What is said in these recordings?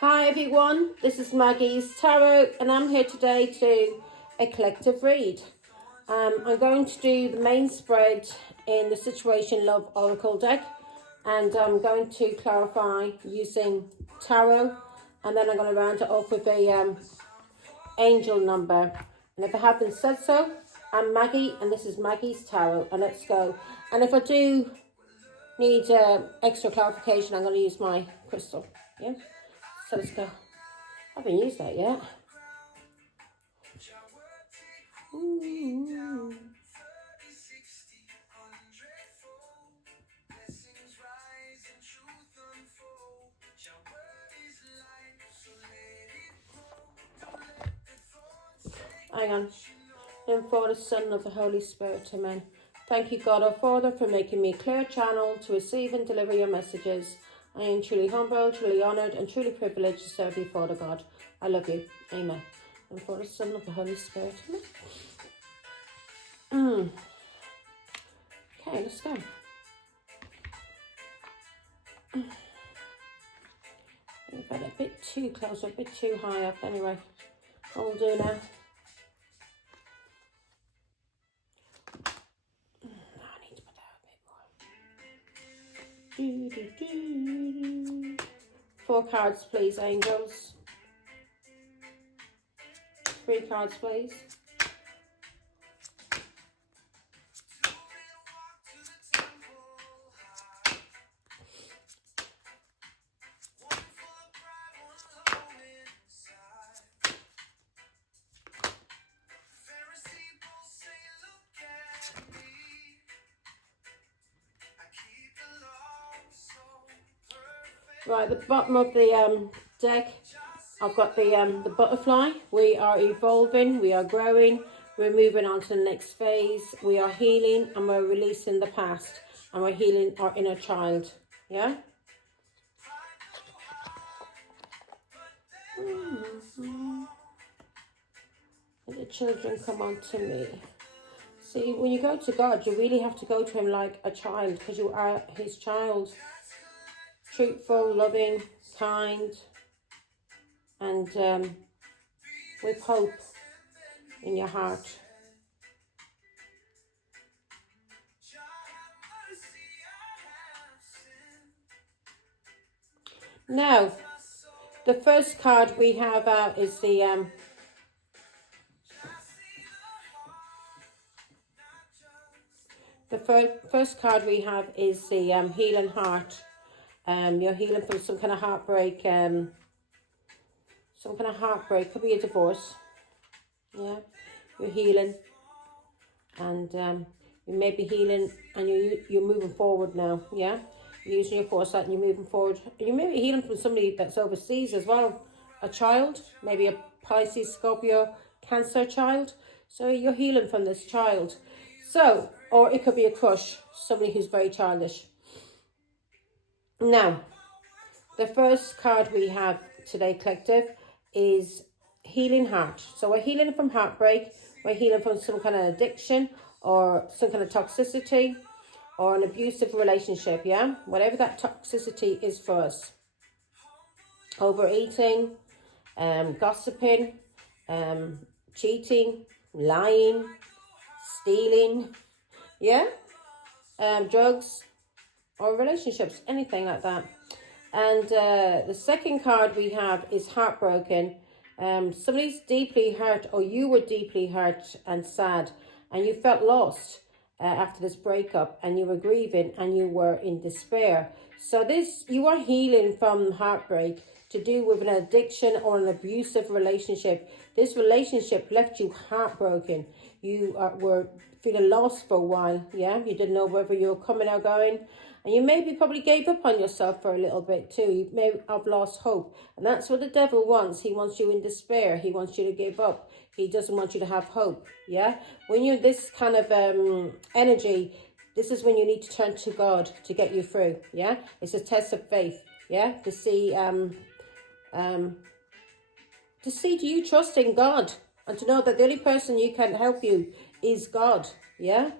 Hi everyone, this is Maggie's Tarot and I'm here today to do a collective read. I'm going to do the main spread in the Situation Love Oracle deck, and I'm going to clarify using tarot, and then I'm going to round it off with a angel number. And if I haven't said so, I'm Maggie and this is Maggie's Tarot, and let's go. And if I do need extra clarification, I'm going to use my crystal. Yeah, so let's go. I haven't used that yet. Ooh. Hang on. And for the Son of the Holy Spirit, amen. Thank you, God our Father, for making me a clear channel to receive and deliver your messages. I am truly humbled, truly honoured, and truly privileged to serve you, Father God. I love you. Amen. And for the Son of the Holy Spirit, amen. Okay, let's go. I've got a bit too close, a bit too high up. Anyway, what we'll do now. I need to put that a bit more. 4 cards, please, angels. 3 cards, please. Right, at the bottom of the deck, I've got the butterfly. We are evolving, we are growing, we're moving on to the next phase. We are healing and we're releasing the past, and we're healing our inner child. Yeah? Let the children come on to me. See, when you go to God, you really have to go to him like a child, because you are his child. Truthful, loving, kind, and with hope in your heart. Now, the first card we have out is the first card we have is the healing heart. You're healing from some kind of heartbreak. Some kind of heartbreak. Could be a divorce. Yeah, you're healing, and you may be healing, and you're moving forward now. Yeah, you're using your foresight and you're moving forward. And you may be healing from somebody that's overseas as well. A child, maybe a Pisces, Scorpio, Cancer child. So you're healing from this child. So, or it could be a crush, somebody who's very childish. Now, the first card we have today, collective, is healing heart. So we're healing from heartbreak, we're healing from some kind of addiction or some kind of toxicity or an abusive relationship, yeah? Whatever that toxicity is for us. Overeating, gossiping, cheating, lying, stealing, yeah? Drugs or relationships, anything like that. And the second card we have is heartbroken. Somebody's deeply hurt, or you were deeply hurt and sad, and you felt lost after this breakup, and you were grieving and you were in despair. So this, you are healing from heartbreak to do with an addiction or an abusive relationship. This relationship left you heartbroken. You were feeling lost for a while, yeah? You didn't know whether you were coming or going. And you maybe probably gave up on yourself for a little bit too. You may have lost hope. And that's what the devil wants. He wants you in despair. He wants you to give up. He doesn't want you to have hope, yeah? When you're this kind of energy, this is when you need to turn to God to get you through, yeah? It's a test of faith, yeah? To see, do you trust in God? And to know that the only person you can help you is God, yeah?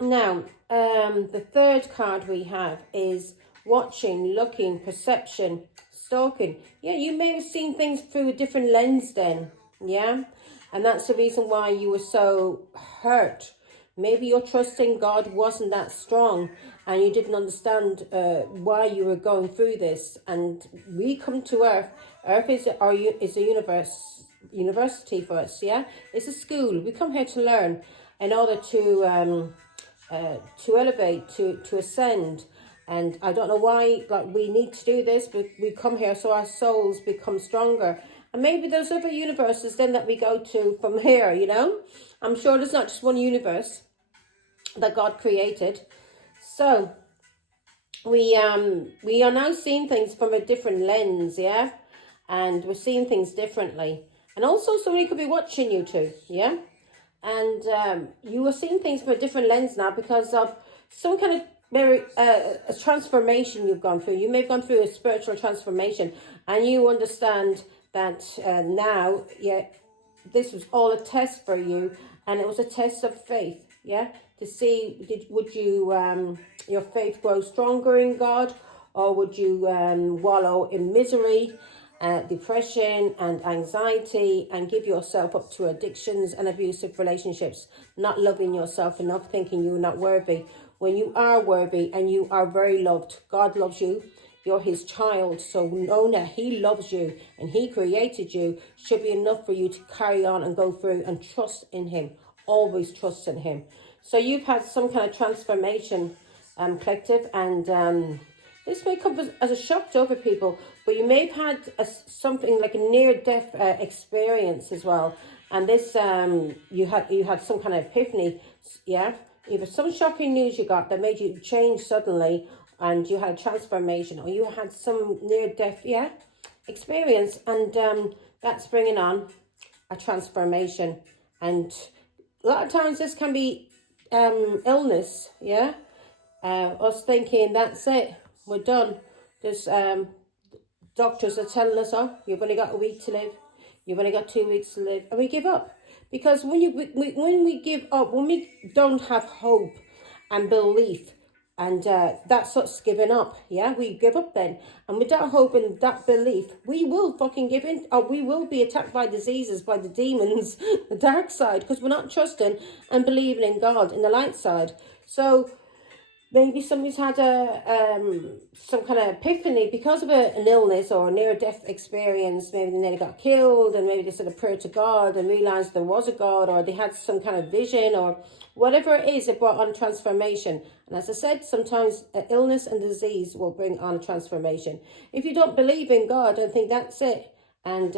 Now, the third card we have is watching, looking, perception, stalking. Yeah, you may have seen things through a different lens then. Yeah, and that's the reason why you were so hurt. Maybe your trust in God wasn't that strong, and you didn't understand why you were going through this. And we come to Earth. Earth is a university for us. Yeah, it's a school. We come here to learn in order to elevate, to ascend. And I don't know why, like, we need to do this, but we come here so our souls become stronger. And maybe there's other universes then that we go to from here, you know. I'm sure there's not just one universe that God created. So we are now seeing things from a different lens, yeah, and we're seeing things differently. And also somebody could be watching you too, yeah, and you are seeing things from a different lens now because of some kind of a transformation you've gone through. You may have gone through a spiritual transformation, and you understand that now, yeah, this was all a test for you, and it was a test of faith, yeah, to see would you your faith grow stronger in God, or would you wallow in misery, depression and anxiety, and give yourself up to addictions and abusive relationships, not loving yourself enough, thinking you're not worthy, when you are worthy and you are very loved. God loves you. You're his child. So know that he loves you and he created you. Should be enough for you to carry on and go through and trust in him. Always trust in him. So you've had some kind of transformation, collective, and this may come as a shock to other people, but you may have had something like a near-death experience as well. And this, you had some kind of epiphany, yeah? Either some shocking news you got that made you change suddenly, and you had a transformation, or you had some near-death, yeah, experience, and that's bringing on a transformation. And a lot of times this can be illness, yeah? Us thinking, that's it, we're done. There's doctors are telling us, oh, you've only got a week to live, you've only got 2 weeks to live, and we give up. Because when we give up, when we don't have hope and belief, and that's us giving up, yeah, we give up then. And with that hope and that belief, we will fucking give in, or we will be attacked by diseases, by the demons, the dark side, because we're not trusting and believing in God, in the light side. So maybe somebody's had some kind of epiphany because of an illness or a near-death experience. Maybe they nearly got killed, and maybe they said a prayer to God and realised there was a God, or they had some kind of vision, or whatever it is, it brought on transformation. And as I said, sometimes illness and disease will bring on a transformation. If you don't believe in God and think that's it, and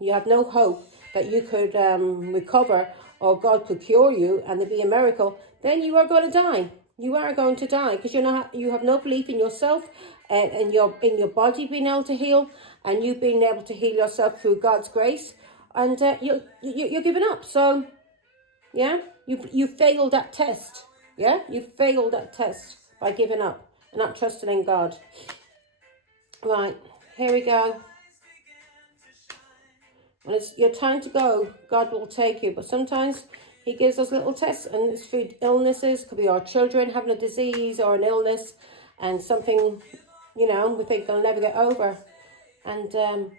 you have no hope that you could recover, or God could cure you and there be a miracle, then you are going to die. You are going to die because you have no belief in yourself and in your body being able to heal, and you being able to heal yourself through God's grace, and you're giving up. So yeah, you failed that test. Yeah, you failed that test by giving up and not trusting in God. Right, here we go. When it's your time to go, God will take you. But sometimes he gives us little tests, and it's through illnesses. Could be our children having a disease or an illness, and something, you know, we think they'll never get over. And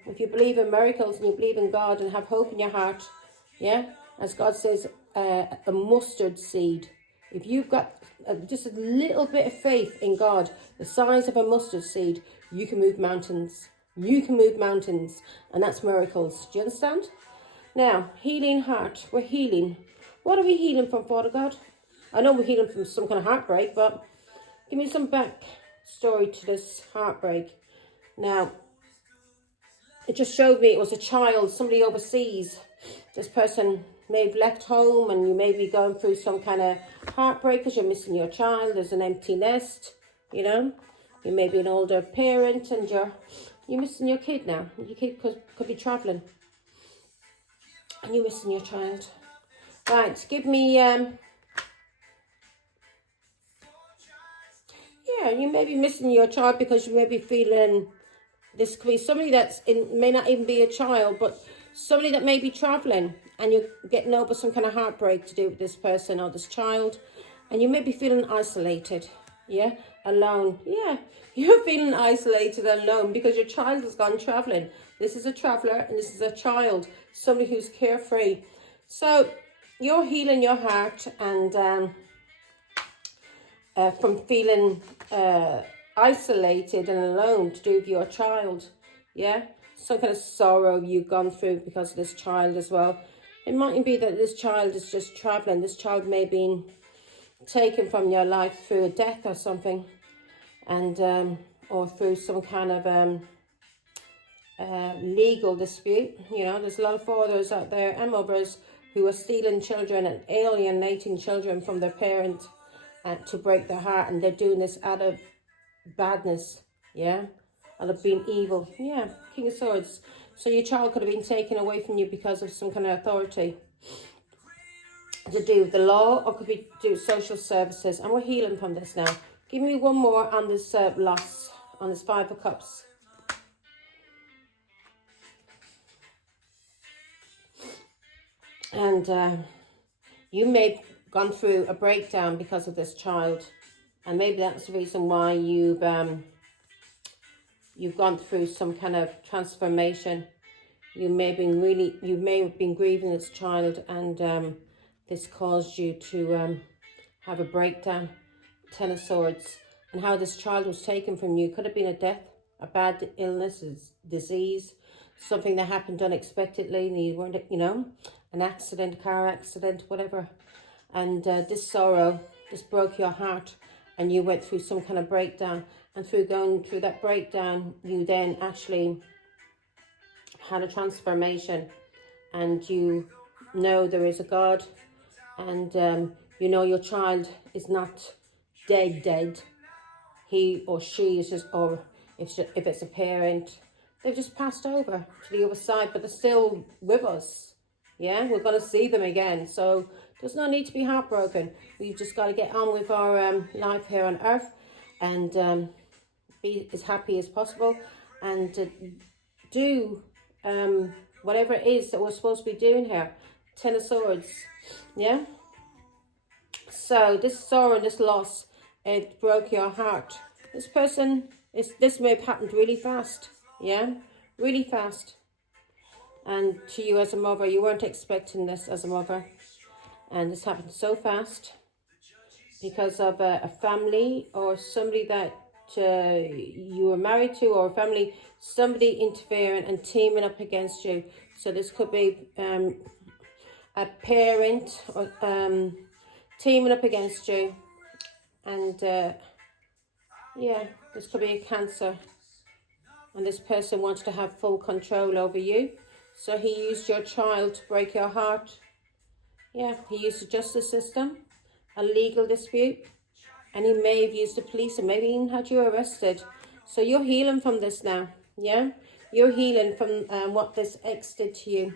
if you believe in miracles and you believe in God and have hope in your heart, yeah, as God says, a mustard seed. If you've got just a little bit of faith in God, the size of a mustard seed, you can move mountains. You can move mountains, and that's miracles. Do you understand? Now, healing heart. We're healing. What are we healing from, Father God? I know we're healing from some kind of heartbreak, but give me some back story to this heartbreak. Now, it just showed me it was a child, somebody overseas. This person may have left home, and you may be going through some kind of heartbreak because you're missing your child. There's an empty nest, you know. You may be an older parent, and you're missing your kid now. Your kid could be travelling, and you're missing your child. Right, give me, yeah, you may be missing your child because you may be feeling, this could be somebody may not even be a child, but somebody that may be travelling, and you're getting over some kind of heartbreak to do with this person or this child, and you may be feeling isolated. Yeah, alone. Yeah, you're feeling isolated and alone because your child has gone traveling. This is a traveler and this is a child, somebody who's carefree. So you're healing your heart and from feeling isolated and alone to do with your child. Yeah, some kind of sorrow you've gone through because of this child as well. It mightn't be that this child is just traveling. This child may be taken from your life through a death or something, and or through some kind of legal dispute. You know, there's a lot of fathers out there and mothers who are stealing children and alienating children from their parent to break their heart, and they're doing this out of badness, yeah, out of being evil. Yeah, King of Swords. So your child could have been taken away from you because of some kind of authority to do with the law, or could be to do with social services, and we're healing from this now. Give me one more on this loss, on this Five of Cups. And you may have gone through a breakdown because of this child, and maybe that's the reason why you've gone through some kind of transformation. You may have been grieving this child, and this caused you to have a breakdown. Ten of Swords, and how this child was taken from you. Could have been a death, a bad illness, a disease, something that happened unexpectedly, and you weren't, you know, an accident, car accident, whatever. And this sorrow just broke your heart, and you went through some kind of breakdown. And through going through that breakdown, you then actually had a transformation, and you know there is a God, and you know your child is not dead. He or she is just, or if it's a parent, they've just passed over to the other side, but they're still with us. Yeah, we're going to see them again. So there's no need to be heartbroken. We've just got to get on with our life here on earth, and be as happy as possible, and do whatever it is that we're supposed to be doing here. Ten of Swords. Yeah. So this sorrow and this loss, it broke your heart. This may have happened really fast. Yeah, really fast. And to you as a mother, you weren't expecting this as a mother, and this happened so fast because of a family or somebody that you were married to, or a family, somebody interfering and teaming up against you. So this could be a parent or teaming up against you, and yeah, this could be a Cancer, and this person wants to have full control over you. So he used your child to break your heart. Yeah, he used the justice system, a legal dispute, and he may have used the police, and maybe even had you arrested. So you're healing from this now. Yeah, you're healing from what this ex did to you.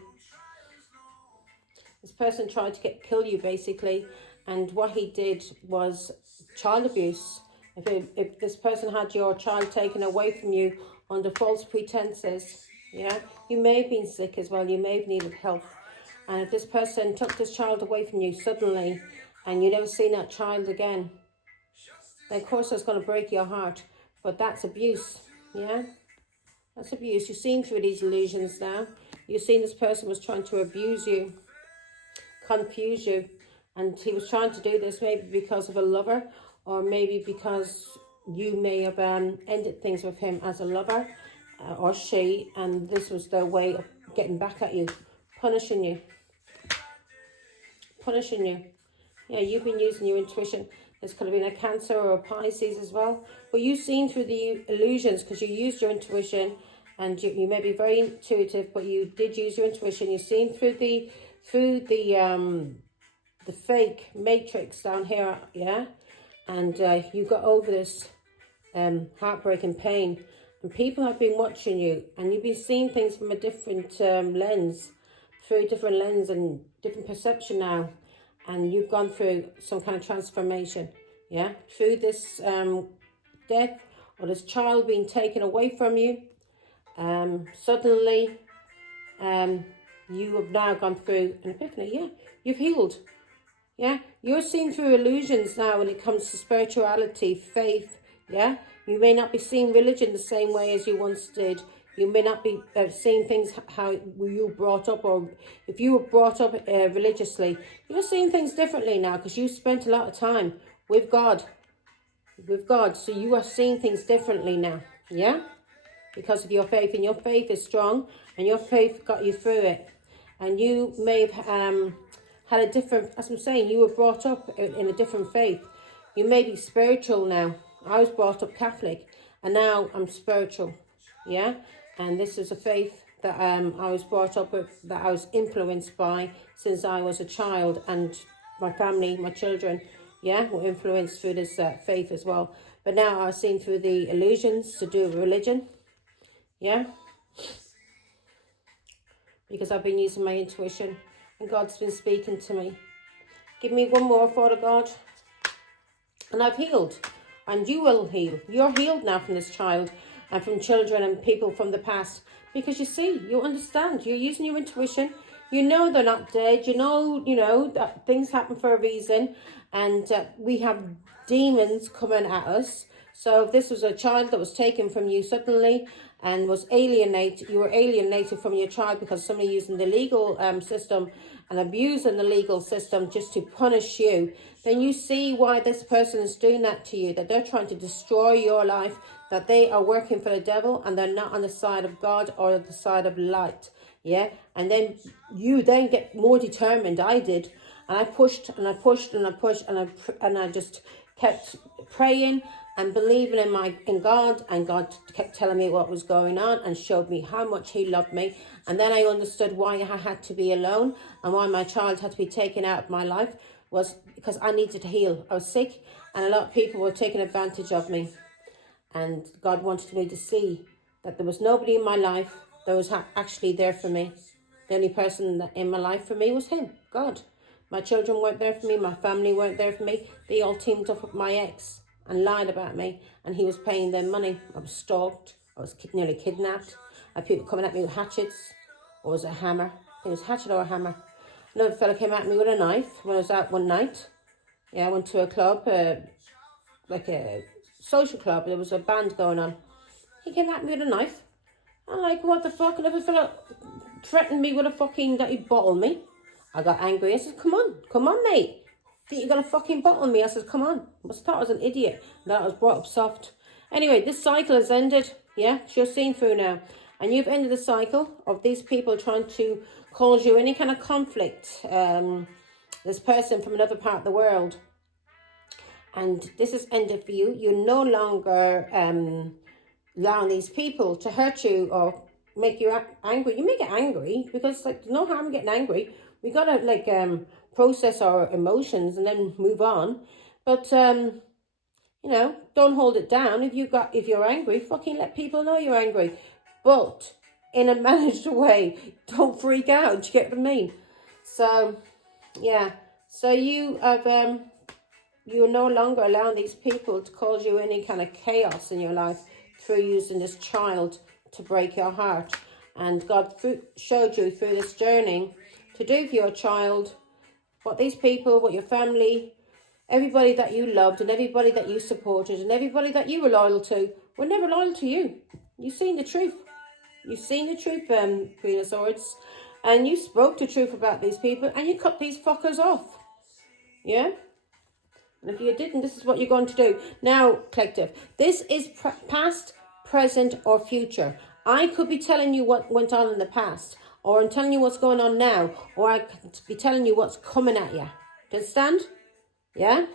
This person tried to kill you basically, and what he did was child abuse. If this person had your child taken away from you under false pretenses, yeah, you may have been sick as well, you may have needed help. And if this person took this child away from you suddenly, and you never seen that child again, then of course that's going to break your heart. But that's abuse, yeah? That's abuse. You've seen through these illusions now. You've seen this person was trying to abuse you, confuse you, and he was trying to do this maybe because of a lover, or maybe because you may have ended things with him as a lover, or she, and this was their way of getting back at you, punishing you. Yeah, you've been using your intuition. This could have been a Cancer or a Pisces as well, but you've seen through the illusions because you used your intuition, and you may be very intuitive, but you did use your intuition. You've seen through the fake matrix down here, yeah, and you got over this heartbreaking pain, and people have been watching you, and you've been seeing things from a different lens, through a different lens and different perception now, and you've gone through some kind of transformation, yeah, through this death or this child being taken away from you. Suddenly you have now gone through an epiphany. Yeah, you've healed. Yeah, you're seeing through illusions now when it comes to spirituality, faith. Yeah, you may not be seeing religion the same way as you once did. You may not be seeing things how you were brought up, or if you were brought up religiously, you're seeing things differently now because you spent a lot of time with God. So you are seeing things differently now. Yeah, because of your faith, and your faith is strong, and your faith got you through it. And you may have had a different, as I'm saying, you were brought up in a different faith. You may be spiritual now. I was brought up Catholic, and now I'm spiritual. Yeah, and this is a faith that I was brought up with, that I was influenced by since I was a child, and my family, my children, yeah, were influenced through this faith as well. But now I've seen through the illusions to do with religion. Yeah, because I've been using my intuition, and God's been speaking to me. Give me one more, Father God. And I've healed, and you will heal. You're healed now from this child and from children and people from the past, because you see, you understand, you're using your intuition. You know they're not dead. You know that things happen for a reason, and we have demons coming at us. So if this was a child that was taken from you suddenly and was alienated, you were alienated from your child because somebody using the legal system and abusing the legal system just to punish you, then you see why this person is doing that to you, that they're trying to destroy your life, that they are working for the devil, and they're not on the side of God or the side of light. Yeah, and then you then get more determined. I did, and I pushed and I pushed and I pushed, and I just kept praying and believing in God, and God kept telling me what was going on and showed me how much he loved me. And then I understood why I had to be alone and why my child had to be taken out of my life, was because I needed to heal. I was sick, and a lot of people were taking advantage of me, and God wanted me to see that there was nobody in my life that was actually there for me. The only person in my life for me was him, God. My children weren't there for me. My family weren't there for me. They all teamed up with my ex and lied about me, and he was paying them money. I was stalked. I was nearly kidnapped. I had people coming at me with hatchets, or was it a hammer? I think it was a hatchet or a hammer. Another fella came at me with a knife when I was out one night. Yeah, I went to a club, like a social club. There was a band going on. He came at me with a knife. I'm like, what the fuck? Another fella threatened me with a fucking, that he'd bottle me. I got angry. I said, come on, mate. Think you're going to fucking bottle me? I said, come on. I must thought I was an idiot. That I was brought up soft. Anyway, this cycle has ended. Yeah, you're seeing through now. And you've ended the cycle of these people trying to cause you any kind of conflict. This person from another part of the world. And this is ended for you. You're no longer allowing these people to hurt you or make you angry. You may get angry because like there's no harm in getting angry. We gotta like process our emotions and then move on. But you know, don't hold it down. If you're angry, fucking let people know you're angry, but in a managed way. Don't freak out. Do you get what I mean? So yeah. So you have you're no longer allowing these people to cause you any kind of chaos in your life through using this child to break your heart. And God showed you through this journey to do for your child what these people, what your family, everybody that you loved and everybody that you supported and everybody that you were loyal to were never loyal to you. You've seen the truth. You've seen the truth, Queen of Swords. And you spoke the truth about these people and you cut these fuckers off. Yeah? And if you didn't, this is what you're going to do. Now, collective, this is past, present, or future. I could be telling you what went on in the past, or I'm telling you what's going on now, or I could be telling you what's coming at you. Do you understand? Yeah?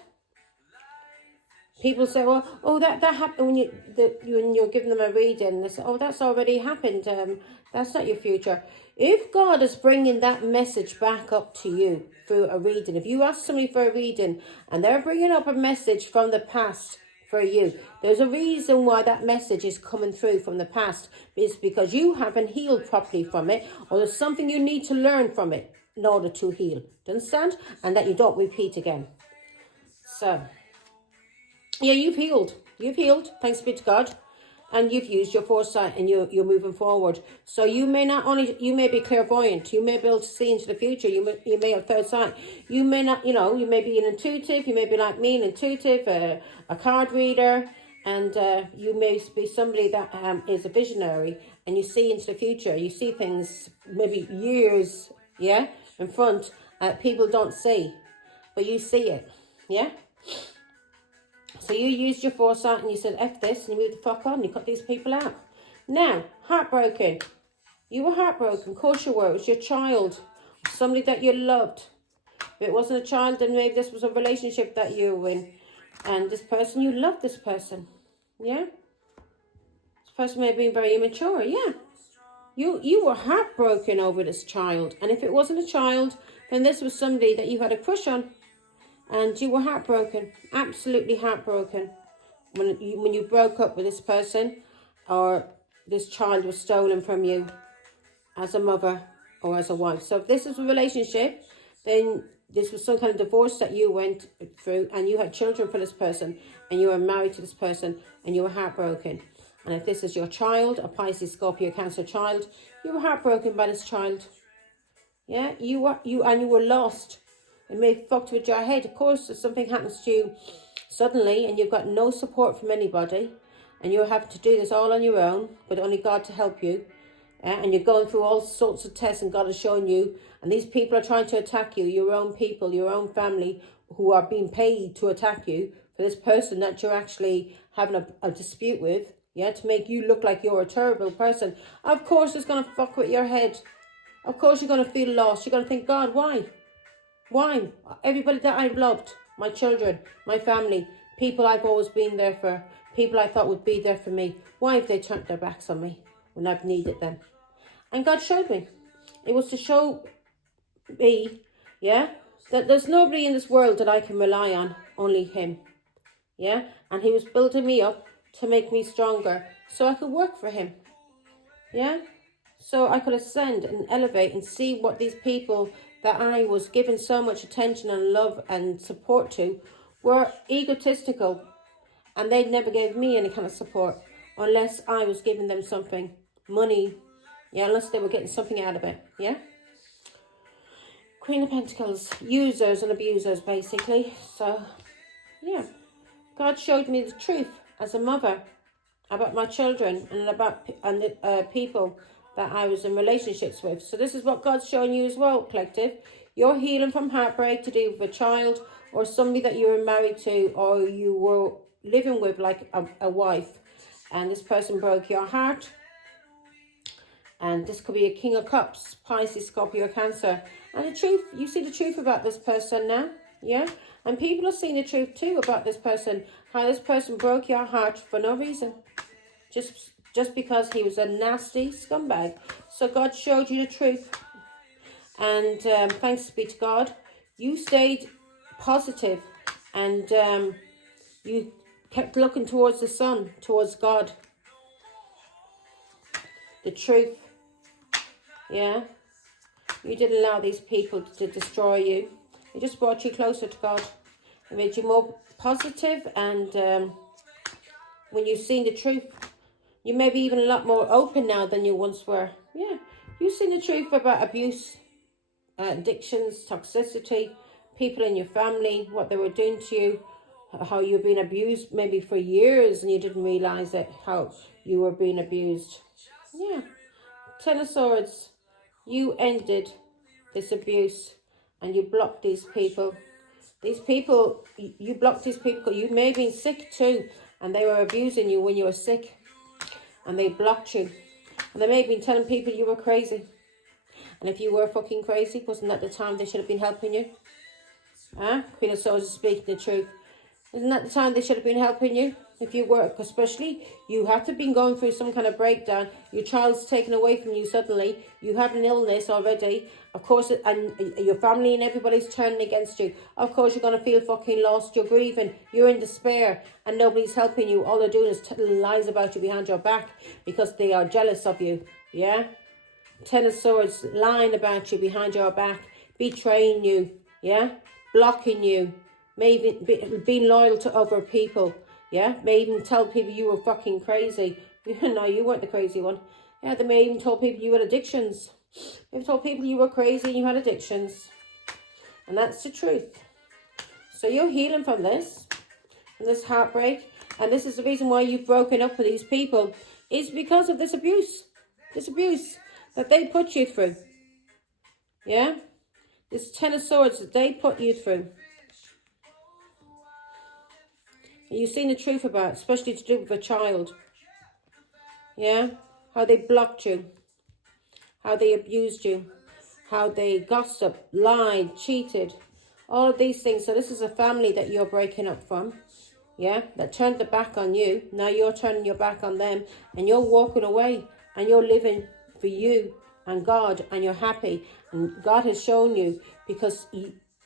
People say, well, oh, that happened when you're giving them a reading. They say, oh, that's already happened. That's not your future. If God is bringing that message back up to you through a reading, if you ask somebody for a reading and they're bringing up a message from the past for you, there's a reason why that message is coming through from the past. It's because you haven't healed properly from it, or there's something you need to learn from it in order to heal. Do you understand? And that you don't repeat again. So, yeah, you've healed. You've healed. Thanks be to God. and you've used your foresight, and you're moving forward. So you may be clairvoyant, you may be able to see into the future, you may have third sight, you may not, you may be an intuitive, you may be like me, an intuitive, a card reader, and you may be somebody that is a visionary, and you see into the future, you see things maybe years, in front, people don't see, but you see it, So you used your foresight and you said, F this, and you moved the fuck on, you cut these people out. Now, heartbroken. You were heartbroken, of course you were. It was your child, somebody that you loved. If it wasn't a child, then maybe this was a relationship that you were in. And this person, you loved this person, This person may have been very immature, You were heartbroken over this child. And if it wasn't a child, then this was somebody that you had a crush on. And you were heartbroken, absolutely heartbroken, when you broke up with this person, or this child was stolen from you as a mother or as a wife. So if this is a relationship, then this was some kind of divorce that you went through, and you had children for this person, and you were married to this person, and you were heartbroken. And if this is your child, a Pisces, Scorpio, Cancer child, you were heartbroken by this child. You were lost. It may have fucked with your head. Of course, if something happens to you suddenly and you've got no support from anybody, and you're having to do this all on your own, but only God to help you, and you're going through all sorts of tests, and God is showing you, and these people are trying to attack you, your own people, your own family, who are being paid to attack you for this person that you're actually having a dispute with, to make you look like you're a terrible person. Of course, it's going to fuck with your head. Of course, you're going to feel lost. You're going to think, God, why? Why? Everybody that I've loved, my children, my family, people I've always been there for, people I thought would be there for me, why have they turned their backs on me when I've needed them? And God showed me. It was to show me, that there's nobody in this world that I can rely on, only Him. And He was building me up to make me stronger so I could work for Him. So I could ascend and elevate and see what these people that I was giving so much attention and love and support to were egotistical, and they never gave me any kind of support unless I was giving them something, money, unless they were getting something out of it, Queen of Pentacles, users and abusers, basically. So, God showed me the truth as a mother about my children and about people that I was in relationships with. So this is what God's showing you as well, collective. You're healing from heartbreak to do with a child, or somebody that you were married to, or you were living with, like a wife, and this person broke your heart. And this could be a King of Cups, Pisces, Scorpio, Cancer. And the truth, you see the truth about this person now, And people are seeing the truth too about this person, how this person broke your heart for no reason. Just because he was a nasty scumbag. So God showed you the truth. And thanks be to God, you stayed positive, and you kept looking towards the sun, towards God. The truth. You didn't allow these people to destroy you. It just brought you closer to God. It made you more positive, and when you've seen the truth, you may be even a lot more open now than you once were. You've seen the truth about abuse, addictions, toxicity, people in your family, what they were doing to you, how you've been abused maybe for years and you didn't realise it, how you were being abused. Ten of Swords, you ended this abuse and you blocked these people. You blocked these people. You may have been sick too, and they were abusing you when you were sick, and they blocked you. And they may have been telling people you were crazy. And if you were fucking crazy, wasn't that the time they should have been helping you? Queen of Swords is speaking the truth. Isn't that the time they should have been helping you? If you were, especially, you have to have been going through some kind of breakdown. Your child's taken away from you suddenly. You have an illness already. Of course, and your family and everybody's turning against you. Of course, you're going to feel fucking lost. You're grieving. You're in despair. And nobody's helping you. All they're doing is telling lies about you behind your back because they are jealous of you. Ten of Swords, lying about you behind your back. Betraying you. Blocking you. Maybe being loyal to other people. May even tell people you were fucking crazy. No, you weren't the crazy one. Yeah, they may even told people you had addictions. They've told people you were crazy and you had addictions. And that's the truth. So you're healing from this heartbreak. And this is the reason why you've broken up with these people, is because of this abuse. This abuse that they put you through. Yeah? This 10 of Swords that they put you through. And you've seen the truth about it, especially to do with a child. Yeah? How they blocked you. How they abused you. How they gossiped, lied, cheated. All of these things. So this is a family that you're breaking up from. Yeah? That turned their back on you. Now you're turning your back on them. And you're walking away. And you're living for you and God. And you're happy. And God has shown you. Because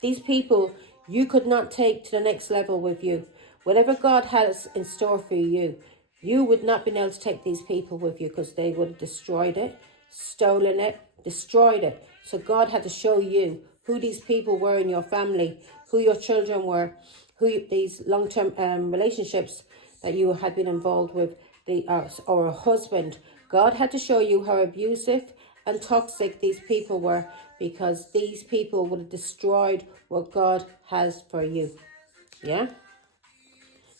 these people, you could not take to the next level with you. Whatever God has in store for you, you would not be able to take these people with you, because they would have destroyed it, stolen it, destroyed it. So God had to show you who these people were in your family, who your children were, these long-term relationships that you had been involved with, or a husband. God had to show you how abusive and toxic these people were, because these people would have destroyed what God has for you. Yeah?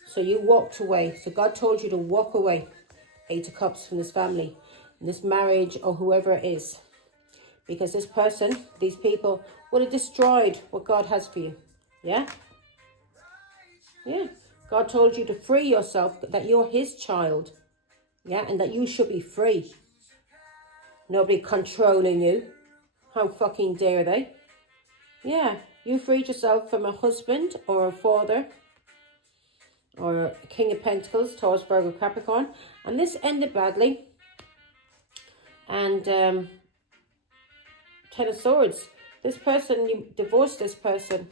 So you walked away. So God told you to walk away, 8 of Cups, from this family, this marriage, or whoever it is. Because this person, these people, would have destroyed what God has for you. Yeah? Yeah. God told you to free yourself, that you're his child. Yeah? And that you should be free. Nobody controlling you. How fucking dare they? Yeah. You freed yourself from a husband or a father, or King of Pentacles, Taurus, Virgo, Capricorn. And this ended badly. And 10 of Swords. This person, you divorced this person.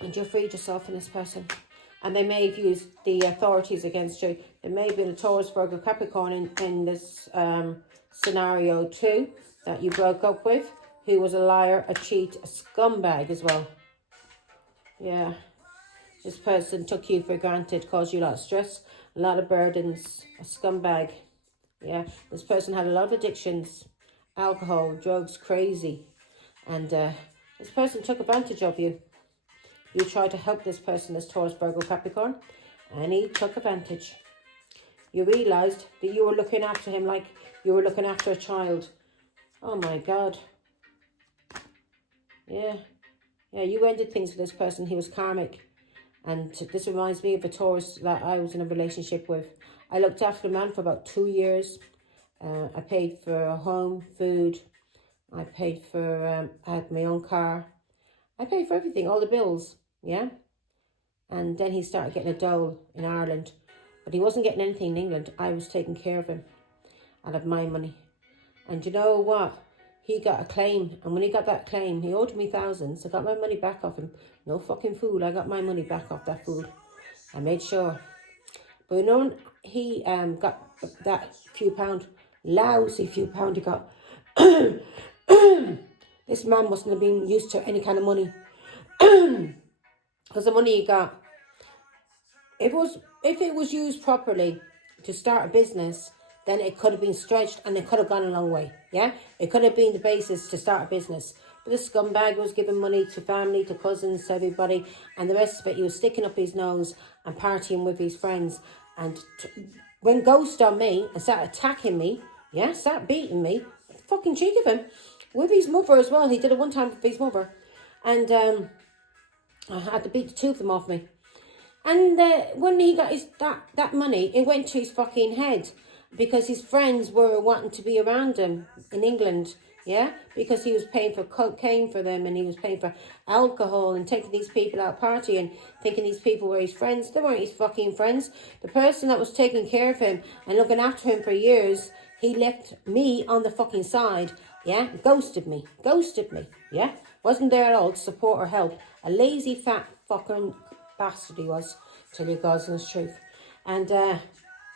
And you freed yourself from this person. And they may have used the authorities against you. There may have been a Taurus, Virgo, Capricorn in this scenario too, that you broke up with, who was a liar, a cheat, a scumbag as well. Yeah. This person took you for granted, caused you a lot of stress, a lot of burdens, a scumbag. Yeah, this person had a lot of addictions, alcohol, drugs, crazy. And this person took advantage of you. You tried to help this person, this Taurus, Virgo, Capricorn, and he took advantage. You realised that you were looking after him like you were looking after a child. Oh my God. Yeah. Yeah, you ended things with this person. He was karmic. And this reminds me of a Taurus that I was in a relationship with. I looked after the man for about 2 years. I paid for a home, food. I paid for, I had my own car. I paid for everything, all the bills, yeah? And then he started getting a dole in Ireland. But he wasn't getting anything in England. I was taking care of him out of my money. And you know what? He got a claim, and when he got that claim, he owed me thousands. I got my money back off him. No fucking fool. I got my money back off that food. I made sure. But you know, he got that few pound, lousy few pound he got. This man mustn't have been used to any kind of money. Because the money he got, if it was used properly to start a business, then it could have been stretched and it could have gone a long way. Yeah? It could have been the basis to start a business. But this scumbag was giving money to family, to cousins, to everybody. And the rest of it, he was sticking up his nose and partying with his friends. And when ghosted on me and started attacking me, yeah, started beating me, fucking cheek of him. With his mother as well. He did it one time with his mother. And I had to beat the two of them off me. And when he got his that money, it went to his fucking head. Because his friends were wanting to be around him in England, yeah? Because he was paying for cocaine for them, and he was paying for alcohol and taking these people out partying, thinking these people were his friends. They weren't his fucking friends. The person that was taking care of him and looking after him for years, he left me on the fucking side, yeah? Ghosted me, yeah? Wasn't there at all to support or help. A lazy, fat fucking bastard he was, tell you God's honest truth. And,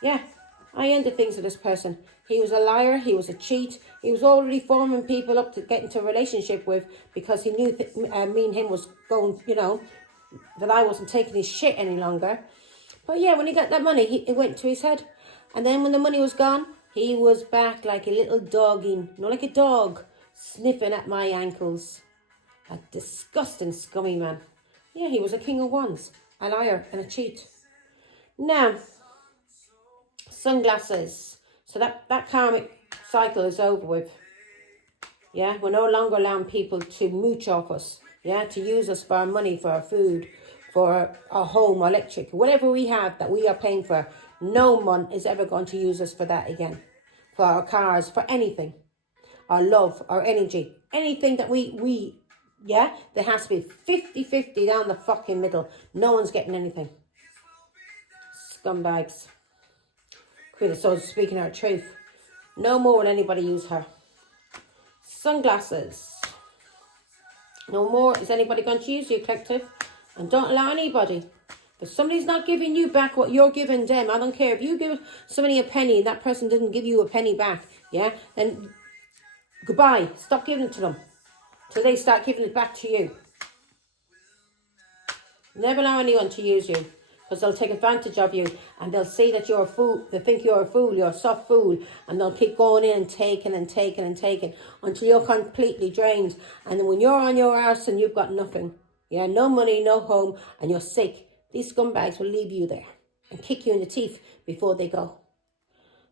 yeah. I ended things with this person. He was a liar. He was a cheat. He was already forming people up to get into a relationship with, because he knew me and him was going, you know, that I wasn't taking his shit any longer. But yeah, when he got that money, it went to his head. And then when the money was gone, he was back like a little doggy, not like a dog, sniffing at my ankles. A disgusting, scummy man. Yeah, he was a king of wands, a liar and a cheat. Now, sunglasses. So that karmic cycle is over with. Yeah, we're no longer allowing people to mooch off us. Yeah, to use us for our money, for our food, for our home, electric, whatever we have that we are paying for. No one is ever going to use us for that again. For our cars, for anything. Our love, our energy, anything that we yeah, there has to be 50-50 down the fucking middle. No one's getting anything. Scumbags. Queen of Swords speaking her truth. No more will anybody use her. Sunglasses. No more is anybody going to use you, collective. And don't allow anybody. If somebody's not giving you back what you're giving them, I don't care. If you give somebody a penny and that person didn't give you a penny back, yeah, then goodbye. Stop giving it to them. Till they start giving it back to you. Never allow anyone to use you. Because they'll take advantage of you. And they'll say that you're a fool. They think you're a fool. You're a soft fool. And they'll keep going in and taking and taking and taking. Until you're completely drained. And then when you're on your arse and you've got nothing. Yeah, no money, no home. And you're sick. These scumbags will leave you there. And kick you in the teeth before they go.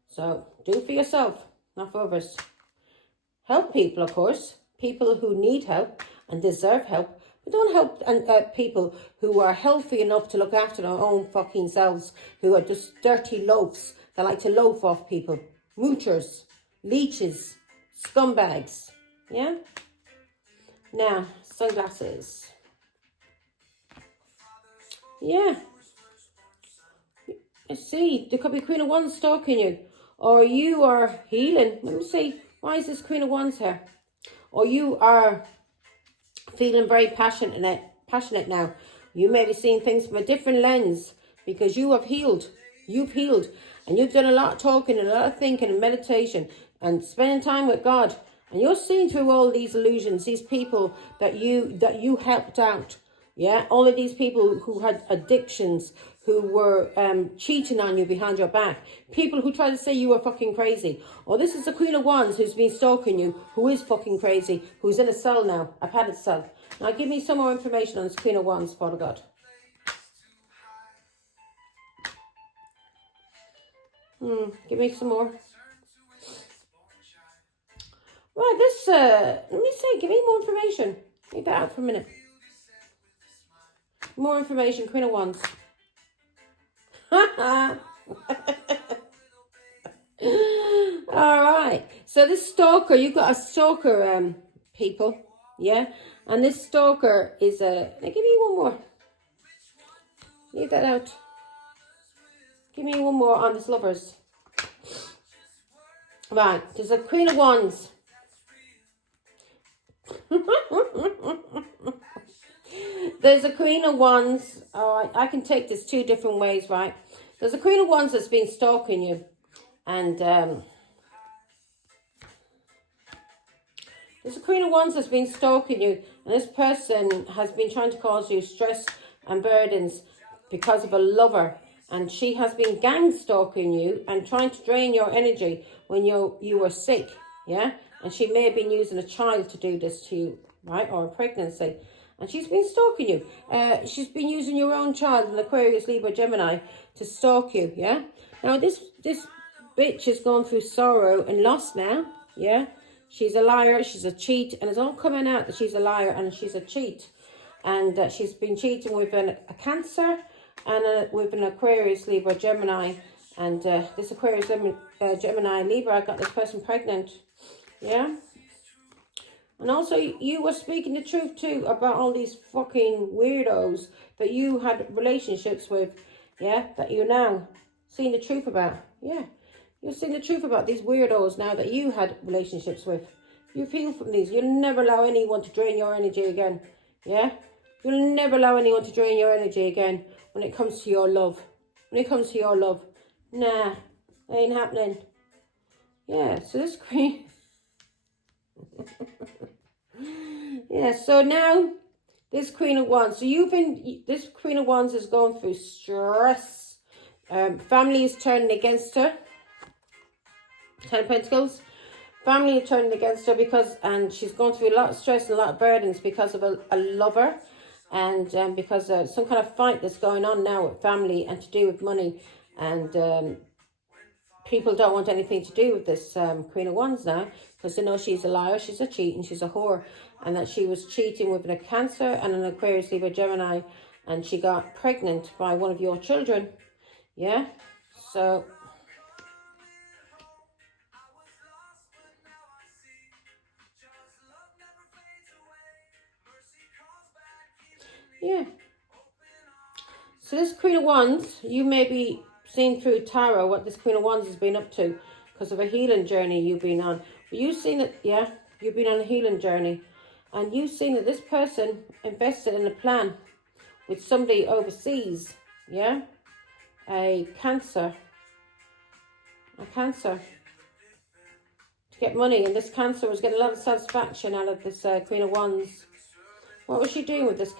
So, do it for yourself. Not for others. Help people, of course. People who need help and deserve help. But don't help people who are healthy enough to look after their own fucking selves. Who are just dirty loafs that like to loaf off people. Moochers. Leeches. Scumbags. Yeah? Now, sunglasses. Yeah. Let's see. There could be Queen of Wands stalking you. Or you are healing. Let me see. Why is this Queen of Wands here? Or you are feeling very passionate now. You may be seeing things from a different lens because you have healed. You've healed. And you've done a lot of talking and a lot of thinking and meditation and spending time with God. And you're seeing through all these illusions, these people that you helped out. Yeah, all of these people who had addictions, who were cheating on you behind your back. People who try to say you were fucking crazy. Or this is the Queen of Wands who's been stalking you, who is fucking crazy, who's in a cell now, a padded cell. Now give me some more information on this Queen of Wands, Father God. Give me some more. Right, this, let me see, give me more information. Leave that out for a minute. More information, Queen of Wands. Alright, so this stalker, you've got a stalker, people, yeah? And this stalker is a, now give me one more. Leave that out. Give me one more on this lovers. Right, there's a Queen of Wands. There's a Queen of Wands. All right, I can take this two different ways, right? There's a Queen of Wands that's been stalking you. And there's a Queen of Wands that's been stalking you. And this person has been trying to cause you stress and burdens because of a lover. And she has been gang stalking you and trying to drain your energy when you were sick. Yeah? And she may have been using a child to do this to you, right? Or a pregnancy. And she's been stalking you. She's been using your own child, an Aquarius, Libra, Gemini, to stalk you, yeah? Now, this bitch is going through sorrow and loss now, yeah? She's a liar, she's a cheat, and it's all coming out that she's a liar and she's a cheat. And she's been cheating with a Cancer and with an Aquarius, Libra, Gemini. And this Aquarius, Gemini, Libra got this person pregnant, yeah? And also, you were speaking the truth, too, about all these fucking weirdos that you had relationships with, yeah, that you're now seeing the truth about. Yeah, you're seeing the truth about these weirdos now that you had relationships with. You've healed from these. You'll never allow anyone to drain your energy again, yeah? You'll never allow anyone to drain your energy again when it comes to your love. When it comes to your love. Nah, ain't happening. Yeah, so this Queen... Yeah, so now this Queen of Wands. So this Queen of Wands is going through stress. Family is turning against her. Ten of Pentacles. Family are turning against her and she's going through a lot of stress and a lot of burdens because of a lover, and because of some kind of fight that's going on now with family and to do with money, and people don't want anything to do with this Queen of Wands now, because they know she's a liar, she's a cheat, and she's a whore, and that she was cheating with a Cancer and an Aquarius, Libra, Gemini, and she got pregnant by one of your children. Yeah, so yeah. So this Queen of Wands, you may be seeing through tarot what this Queen of Wands has been up to because of a healing journey you've been on. But you've seen that, yeah, you've been on a healing journey. And you've seen that this person invested in a plan with somebody overseas, yeah? A Cancer. A Cancer. To get money. And this Cancer was getting a lot of satisfaction out of this Queen of Wands. What was she doing with this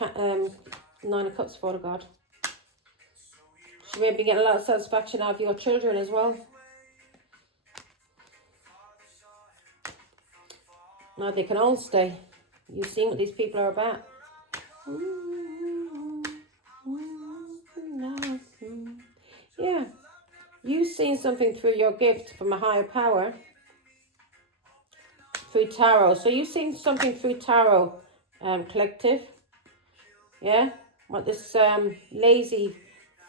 Nine of Cups, Father God? She may be getting a lot of satisfaction out of your children as well. Now they can all stay. You've seen what these people are about. Yeah. You've seen something through your gift from a higher power. Through tarot. So you've seen something through tarot, collective. Yeah. What this lazy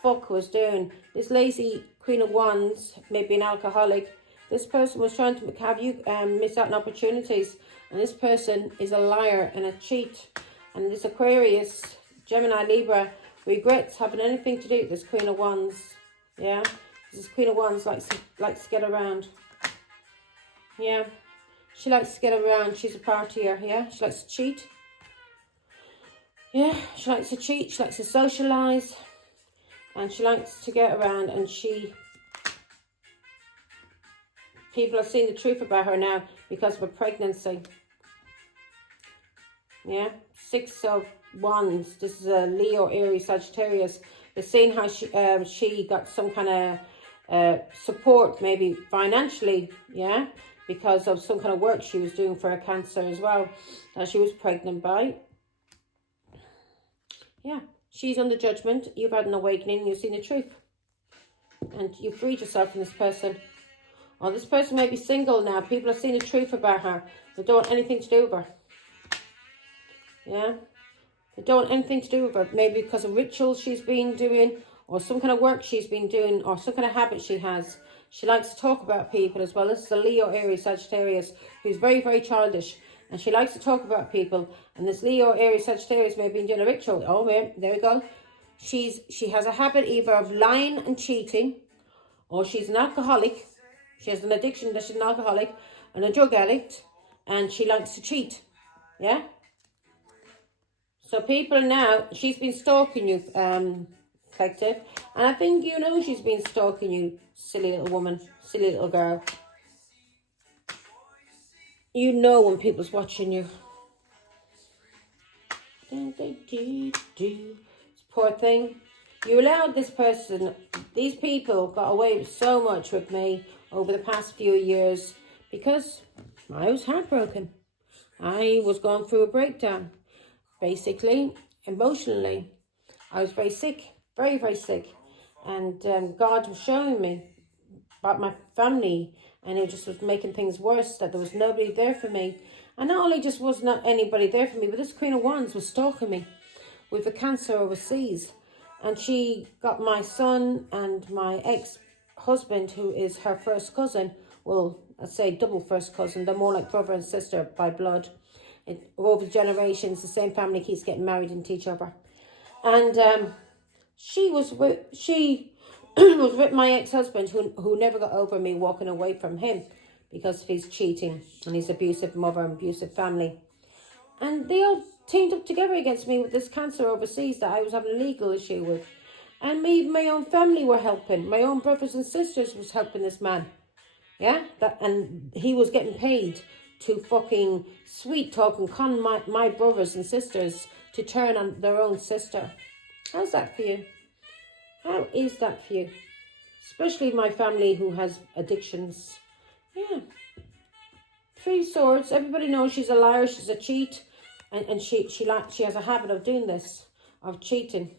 fuck was doing. This lazy Queen of Wands, maybe an alcoholic. This person was trying to have you miss out on opportunities. And this person is a liar and a cheat. And this Aquarius, Gemini, Libra, regrets having anything to do with this Queen of Wands. Yeah. This Queen of Wands likes to get around. Yeah. She likes to get around. She's a partier. Yeah. She likes to cheat. Yeah. She likes to cheat. She likes to socialise. And she likes to get around, and people are seeing the truth about her now because of a pregnancy. Yeah, Six of Wands. This is a Leo, Aries, Sagittarius. They're seeing how she got some kind of support, maybe financially, yeah, because of some kind of work she was doing for a Cancer as well, that she was pregnant by. Yeah. She's under judgment. You've had an awakening. You've seen the truth. And you've freed yourself from this person. Or this person may be single now. People are seeing the truth about her. They don't want anything to do with her. Yeah? They don't want anything to do with her. Maybe because of rituals she's been doing. Or some kind of work she's been doing. Or some kind of habit she has. She likes to talk about people as well. This is a Leo, Aries, Sagittarius. Who's very, very childish. And she likes to talk about people. And this Leo, Aries, Sagittarius may have been doing a ritual. Oh, yeah, there we go. She has a habit either of lying and cheating, or she's an alcoholic. She has an addiction that she's an alcoholic and a drug addict, and she likes to cheat. Yeah? So people now, she's been stalking you, collective. And I think you know she's been stalking you, silly little woman, silly little girl. You know when people's watching you. Poor thing. You allowed this person, these people got away with so much with me over the past few years because I was heartbroken. I was going through a breakdown, basically, emotionally. I was very sick, very, very sick. And God was showing me about my family, and it just was making things worse, that there was nobody there for me. And not only just was not anybody there for me, but this Queen of Wands was stalking me with a Cancer overseas. And she got my son and my ex-husband, who is her first cousin, well, I'd say double first cousin. They're more like brother and sister by blood. Over generations, the same family keeps getting married into each other. And she was with my ex-husband, who never got over me walking away from him because of his cheating and his abusive mother and abusive family. And they all teamed up together against me with this Cancer overseas that I was having a legal issue with. And even my own family were helping. My own brothers and sisters was helping this man. Yeah? And he was getting paid to fucking sweet talk and con my brothers and sisters to turn on their own sister. How's that for you? How is that for you? Especially my family who has addictions. Yeah. 3 swords. Everybody knows she's a liar. She's a cheat. And she has a habit of doing this. Of cheating.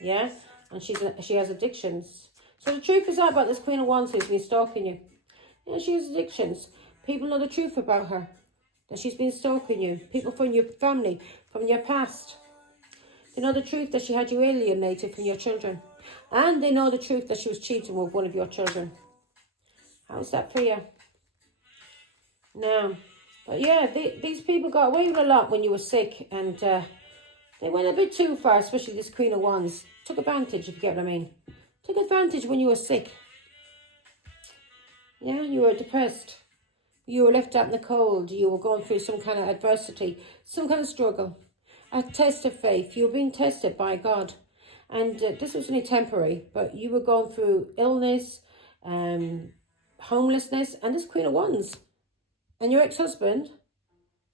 Yeah. And she has addictions. So the truth is out about this Queen of Wands who's been stalking you. Yeah, she has addictions. People know the truth about her. That she's been stalking you. People from your family, from your past. They know the truth that she had you alienated from your children. And they know the truth that she was cheating with one of your children. How's that for you? No. But yeah, these people got away with a lot when you were sick. And they went a bit too far, especially this Queen of Wands. Took advantage, if you get what I mean. Took advantage when you were sick. Yeah, you were depressed. You were left out in the cold. You were going through some kind of adversity, some kind of struggle. A test of faith. You were being tested by God. And this was only temporary, but you were going through illness, homelessness, and this Queen of Wands. And your ex-husband,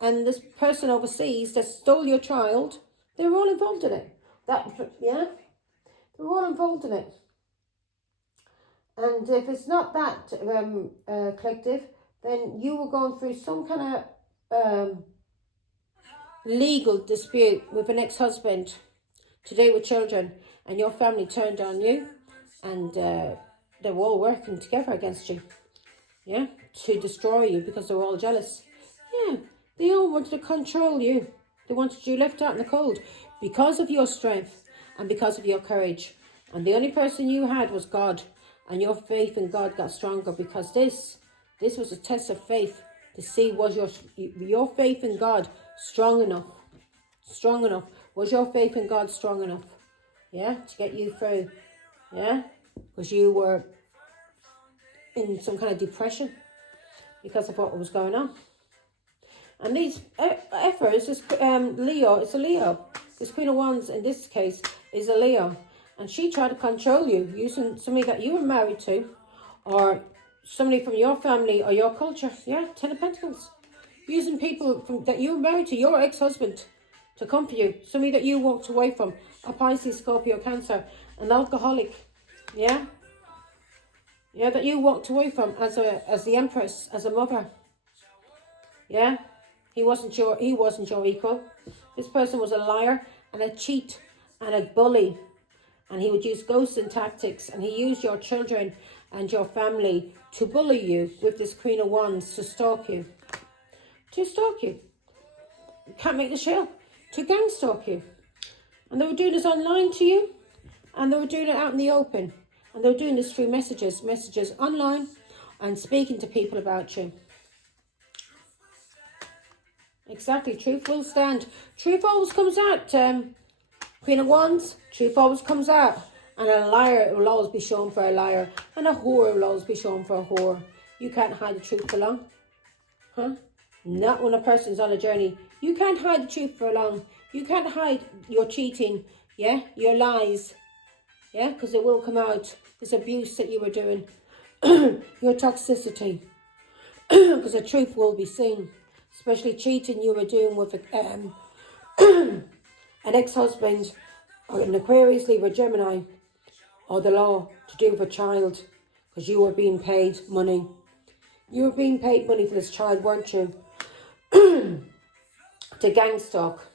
and this person overseas that stole your child, they were all involved in it. Yeah? They were all involved in it. And if it's not that collective, then you were going through some kind of legal dispute with an ex-husband to do with children, and your family turned on you, and they were all working together against you, yeah, to destroy you because they were all jealous. Yeah, they all wanted to control you. They wanted you left out in the cold because of your strength and because of your courage. And the only person you had was God, and your faith in God got stronger because this was a test of faith to see was your faith in God strong enough. Strong enough. Was your faith in God strong enough? Yeah, to get you through. Yeah, because you were in some kind of depression because of what was going on. And these efforts, this Leo, it's a Leo. This Queen of Wands in this case is a Leo. And she tried to control you using somebody that you were married to, or somebody from your family or your culture. Yeah, 10 of Pentacles. Using people that you were married to, your ex-husband, to come for you. Somebody that you walked away from. A Pisces, Scorpio, Cancer. An alcoholic. Yeah. Yeah, that you walked away from as the Empress, as a mother. Yeah. He wasn't your equal. This person was a liar and a cheat and a bully. And he would use ghosting tactics, and he used your children and your family to bully you with this Queen of Wands, to stalk you. To stalk you. Can't make the show. To gang stalk you. And they were doing this online to you, and they were doing it out in the open. And they were doing this through messages online, and speaking to people about you. Exactly, truth will stand. Truth always comes out, Queen of Wands. Truth always comes out. And a liar will always be shown for a liar. And a whore will always be shown for a whore. You can't hide the truth for long. Huh? Not when a person's on a journey. You can't hide the truth for long. You can't hide your cheating. Yeah? Your lies. Yeah? Because it will come out. This abuse that you were doing. Your toxicity. Because the truth will be seen. Especially cheating you were doing with an ex-husband, or an Aquarius, Libra, Gemini, or the law to do with a child, because you were being paid money. You were being paid money for this child, weren't you? To gang stalk.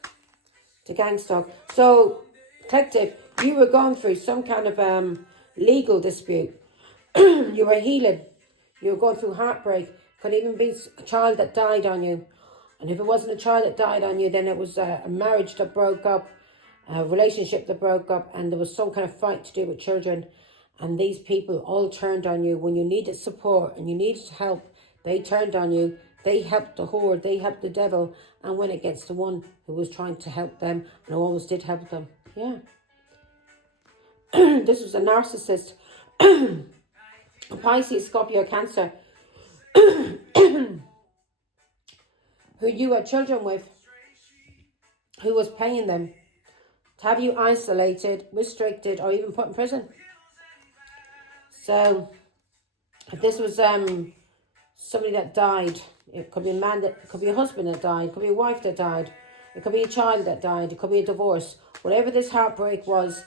So, collective, you were going through some kind of legal dispute. You were healing. You were going through heartbreak. Could even be a child that died on you. And if it wasn't a child that died on you, then it was a marriage that broke up, a relationship that broke up, and there was some kind of fight to do with children. And these people all turned on you when you needed support and you needed help. They turned on you. They helped the whore. They helped the devil, and went against the one who was trying to help them and always did help them. Yeah. This was a narcissist. A Pisces, Scorpio, Cancer. Who you had children with, who was paying them to have you isolated, restricted, or even put in prison. So, if this was somebody that died, it could be a man it could be a husband that died, it could be a wife that died, it could be a child that died, it could be a divorce. Whatever this heartbreak was,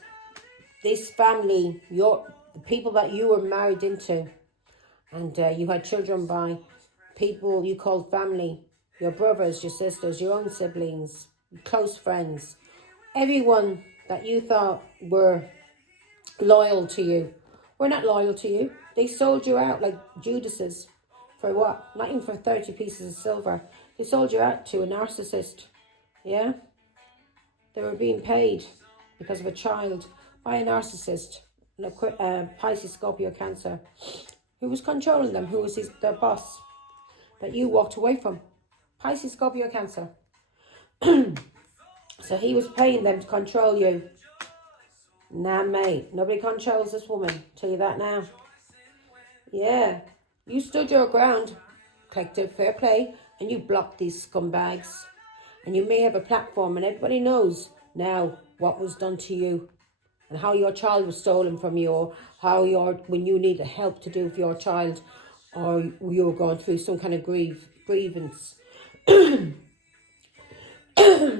this family, the people that you were married into, and you had children by, people you called family, your brothers, your sisters, your own siblings, close friends, everyone that you thought were loyal to you, were not loyal to you. They sold you out like Judas's. For what? Not even for 30 pieces of silver. They sold you out to a narcissist. Yeah? They were being paid because of a child by a narcissist, Pisces, Scorpio, Cancer, who was controlling them, who was their boss, that you walked away from. Pisces, Scorpio, Cancer. So he was paying them to control you. Nah, mate. Nobody controls this woman. Tell you that now. Yeah. You stood your ground. Collective fair play. And you blocked these scumbags. And you may have a platform. And everybody knows now what was done to you. And how your child was stolen from you. Or how when you needed help to do with your child. Or you were going through some kind of grievance.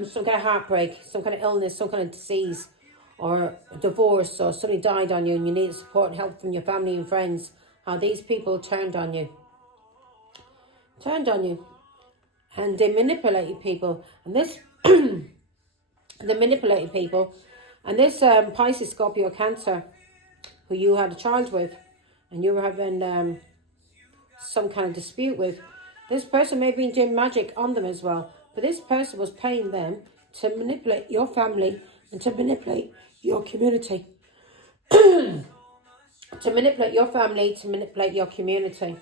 Some kind of heartbreak, some kind of illness, some kind of disease, or a divorce, or somebody died on you and you needed support and help from your family and friends. How these people turned on you. And they manipulated people. And this, they manipulated people. And this Pisces, Scorpio, Cancer, who you had a child with, and you were having some kind of dispute with, this person may have been doing magic on them as well. But this person was paying them to manipulate your family and to manipulate your community. To manipulate your family, to manipulate your community.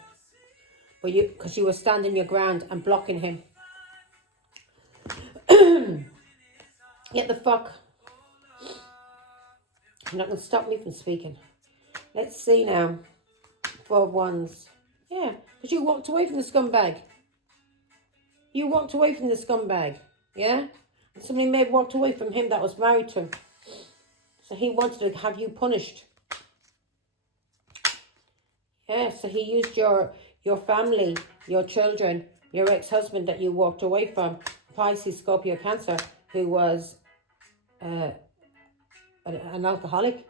Because you were standing your ground and blocking him. Get the fuck. You're not going to stop me from speaking. Let's see now. 4 of Wands. Yeah, because you walked away from the scumbag. You walked away from the scumbag, yeah? And somebody may have walked away from him that was married to him. So he wanted to have you punished. Yeah, so he used your family, your children, your ex-husband that you walked away from, Pisces, Scorpio, Cancer, who was an alcoholic.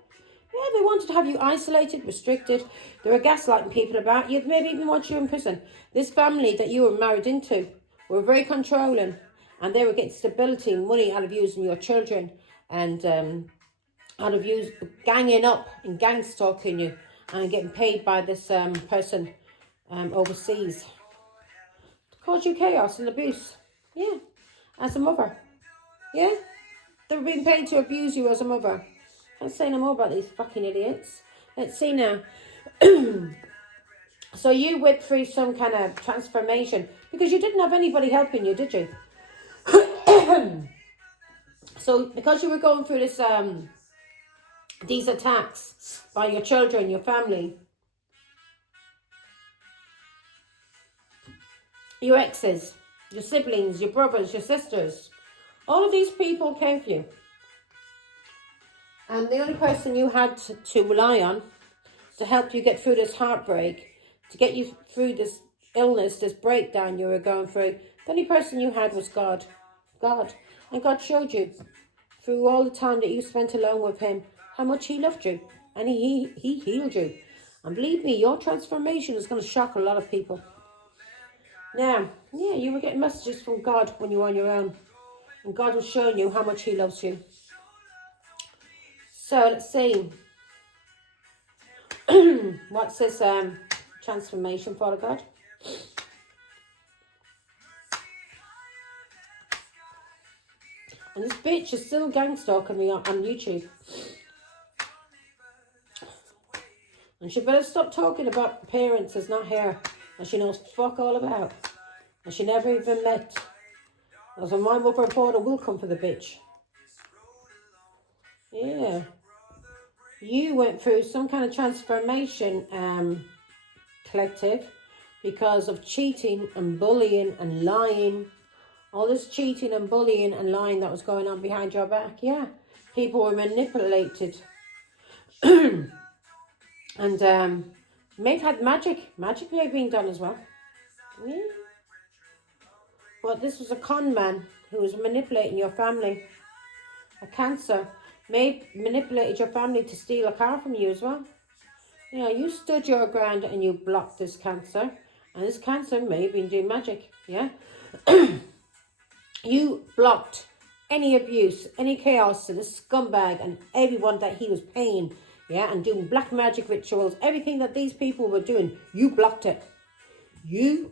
Yeah, they wanted to have you isolated, restricted. They were gaslighting people about you. They maybe even want you in prison. This family that you were married into were very controlling, and they were getting stability and money out of using your children, and out of you ganging up and gang stalking you and getting paid by this person overseas to cause you chaos and abuse. Yeah, as a mother. Yeah, they were being paid to abuse you as a mother. Can't say no more about these fucking idiots. Let's see now. So you went through some kind of transformation because you didn't have anybody helping you, did you? So because you were going through this, these attacks by your children, your family, your exes, your siblings, your brothers, your sisters, all of these people came for you. And the only person you had to rely on to help you get through this heartbreak, to get you through this illness, this breakdown you were going through, the only person you had was God. God. And God showed you through all the time that you spent alone with him how much he loved you. And he healed you. And believe me, your transformation is going to shock a lot of people. Now, yeah, you were getting messages from God when you were on your own. And God was showing you how much he loves you. So let's see. What's this transformation, Father God? And this bitch is still gang stalking me on YouTube. And she better stop talking about parents as not here. And she knows fuck all about. And she never even met. As a my mother and father will come for the bitch. Yeah. You went through some kind of transformation, collective, because of cheating and bullying and lying. All this cheating and bullying and lying that was going on behind your back. Yeah. People were manipulated. And may have had magic. Magic may have been done as well. Yeah. But this was a con man who was manipulating your family. A Cancer may have manipulated your family to steal a car from you as well. Yeah, you stood your ground and you blocked this Cancer. And this Cancer may have been doing magic, yeah? You blocked any abuse, any chaos to this scumbag and everyone that he was paying, yeah? And doing black magic rituals, everything that these people were doing, you blocked it. You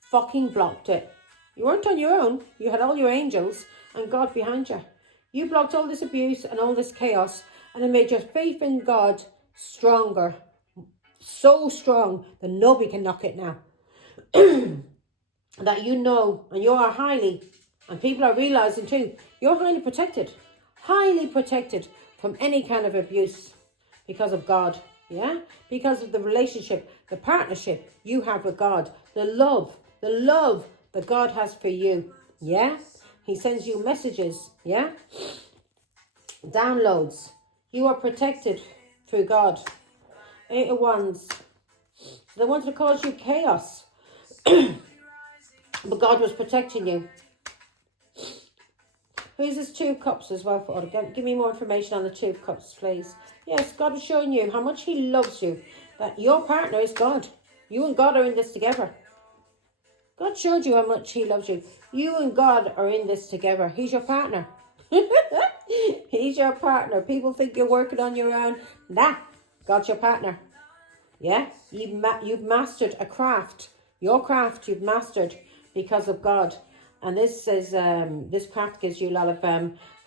fucking blocked it. You weren't on your own. You had all your angels and God behind you. You blocked all this abuse and all this chaos, and it made your faith in God stronger. So strong that nobody can knock it now. That you know, and you are highly, and people are realizing too, you're highly protected from any kind of abuse because of God, yeah? Because of the relationship, the partnership you have with God, the love that God has for you, yeah? He sends you messages, yeah? Downloads. You are protected through God. 8 of Wands. They wanted to cause you chaos. But God was protecting you. Who's this 2 of Cups as well? For give me more information on the 2 of Cups, please. Yes, God is showing you how much he loves you. That your partner is God. You and God are in this together. God showed you how much he loves you. You and God are in this together. He's your partner. He's your partner. People think you're working on your own. Nah, God's your partner. Yeah, you've mastered a craft. Your craft you've mastered because of God. And this is this craft gives you a lot of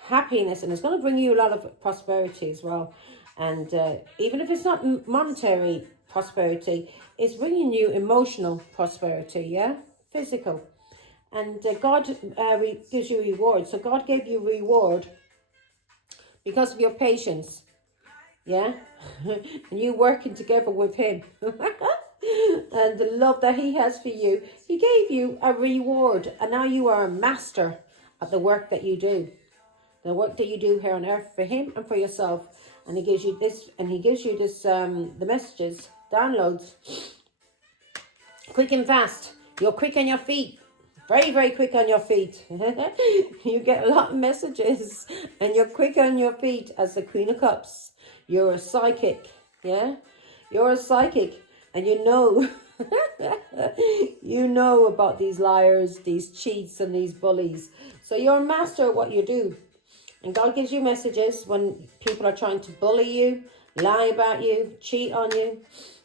happiness, and it's going to bring you a lot of prosperity as well. And even if it's not monetary prosperity, it's bringing you emotional prosperity, yeah? Physical. And God gives you reward. So God gave you reward because of your patience, yeah? And you working together with him. And the love that he has for you. He gave you a reward. And now you are a master at the work that you do. The work that you do here on earth for him and for yourself. And he gives you this, the messages, downloads. Quick and fast. You're quick on your feet. Very, very quick on your feet. You get a lot of messages. And you're quick on your feet as the Queen of Cups. You're a psychic. Yeah? You're a psychic. And you know. You know about these liars, these cheats and these bullies. So you're a master at what you do. And God gives you messages when people are trying to bully you, lie about you, cheat on you.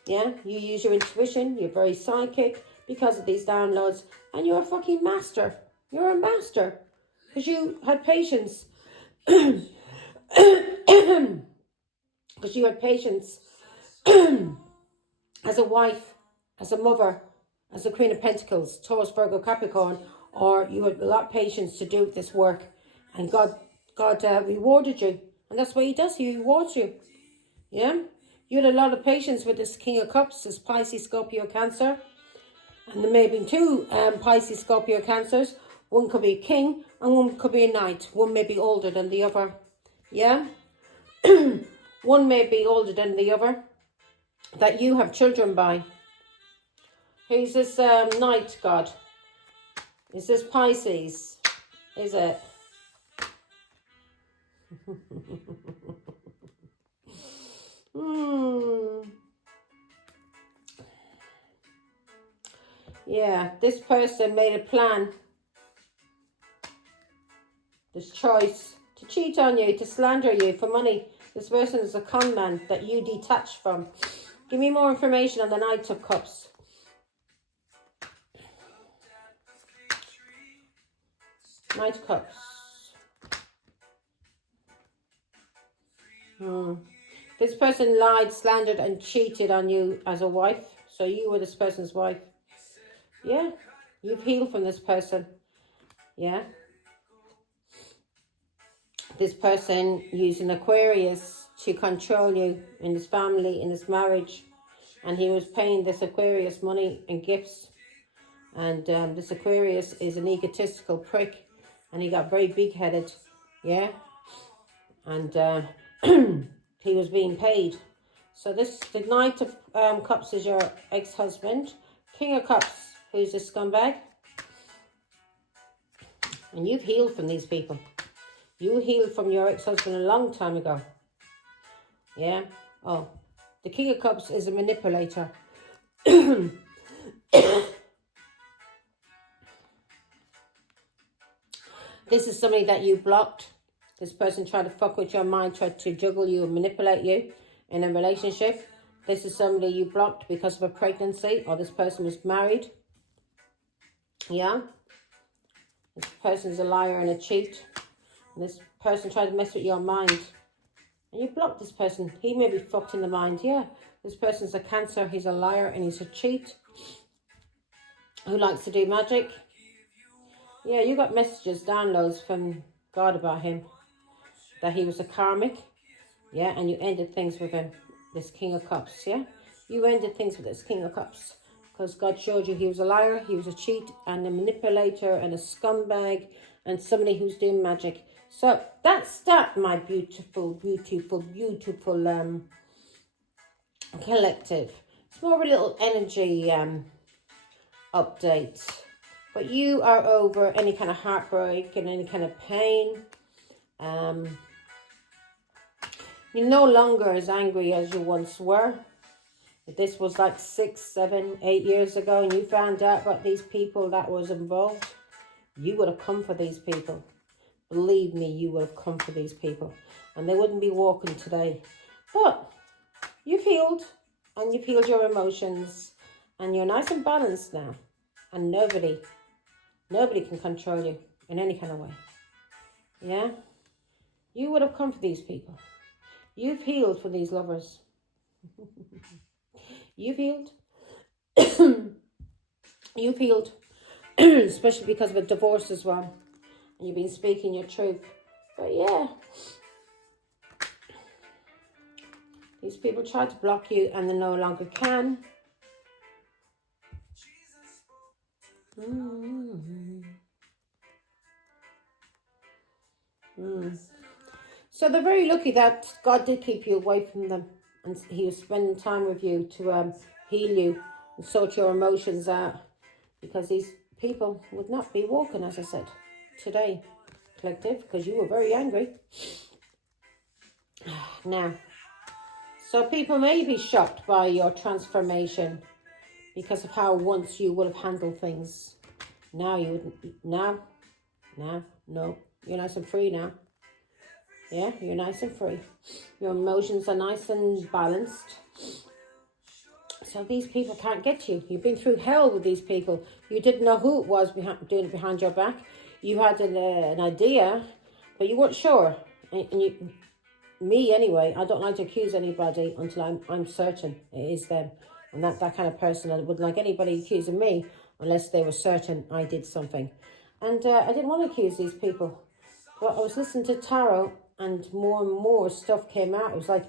Yeah? You use your intuition. You're very psychic because of these downloads. And you're a fucking master. You're a master. Because you had patience. Because you had patience. As a wife, as a mother, as the Queen of Pentacles, Taurus, Virgo, Capricorn. Or you had a lot of patience to do this work. And God rewarded you. And that's what he does. He rewards you. Yeah? You had a lot of patience with this King of Cups, this Pisces, Scorpio, Cancer. And there may have been 2 Pisces, Scorpio, Cancers. One could be a king and one could be a knight. One may be older than the other. Yeah? One may be older than the other. That you have children by. Who's this knight god? Is this Pisces? Is it? Yeah, this person made a plan, this choice, to cheat on you, to slander you for money. This person is a con man that you detach from. Give me more information on the Knight of Cups. Knight of Cups. This person lied, slandered and cheated on you as a wife. So you were this person's wife. Yeah, you've healed from this person. Yeah. This person used an Aquarius to control you in this family, in this marriage. And he was paying this Aquarius money and gifts. And this Aquarius is an egotistical prick. And he got very big-headed. Yeah. And he was being paid. So the Knight of Cups is your ex-husband. King of Cups, who's a scumbag. And you've healed from these people. You healed from your ex-husband a long time ago. Yeah? Oh. The King of Cups is a manipulator. This is somebody that you blocked. This person tried to fuck with your mind, tried to juggle you and manipulate you in a relationship. This is somebody you blocked because of a pregnancy, or this person was married. Yeah? This person's a liar and a cheat. And this person tried to mess with your mind. And you blocked this person. He may be fucked in the mind, yeah. This person's a Cancer, he's a liar and he's a cheat. Who likes to do magic. Yeah, you got messages, downloads from God about him. That he was a karmic. Yeah, and you ended things with him. This King of Cups, yeah? You ended things with this King of Cups. Because God showed you he was a liar, he was a cheat, and a manipulator, and a scumbag, and somebody who's doing magic. So that's that, my beautiful, beautiful, beautiful collective. It's more of a little energy update. But you are over any kind of heartbreak and any kind of pain. You're no longer as angry as you once were. If this was like 6, 7, 8 years ago and you found out about these people that was involved, you would have come for these people. Believe me, you would have come for these people. And they wouldn't be walking today. But you've healed. And you've healed your emotions. And you're nice and balanced now. And nobody can control you in any kind of way. Yeah? You would have come for these people. You've healed for these lovers. You've healed. You've healed. Especially because of a divorce as well. And you've been speaking your truth. But yeah. These people tried to block you and they no longer can. So they're very lucky that God did keep you away from them. And he was spending time with you to heal you and sort your emotions out. Because these people would not be walking, as I said, today, collective, because you were very angry. Now, so people may be shocked by your transformation because of how once you would have handled things. Now you wouldn't. No. You're nice and free now. Yeah, you're nice and free. Your emotions are nice and balanced. So these people can't get you. You've been through hell with these people. You didn't know who it was doing it behind your back. You had an idea, but you weren't sure. And me anyway, I don't like to accuse anybody until I'm certain it is them. I'm not that kind of person. I wouldn't like anybody accusing me unless they were certain I did something. And I didn't want to accuse these people. But I was listening to tarot and more stuff came out. It was like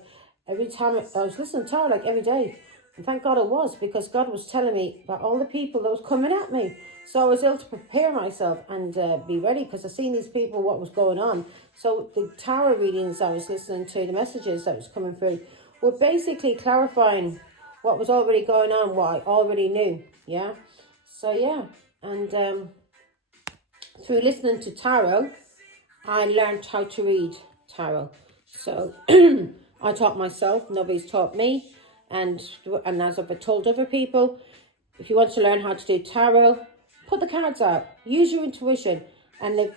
every time I was listening to tarot like every day. And thank God it was, because God was telling me about all the people that was coming at me. So I was able to prepare myself and be ready, because I seen these people, what was going on. So the tarot readings I was listening to, the messages that was coming through, were basically clarifying what was already going on, what I already knew. Yeah. So yeah. And through listening to tarot, I learned how to read tarot. So I taught myself, nobody's taught me. And as I've told other people, if you want to learn how to do tarot, put the cards out. Use your intuition. And if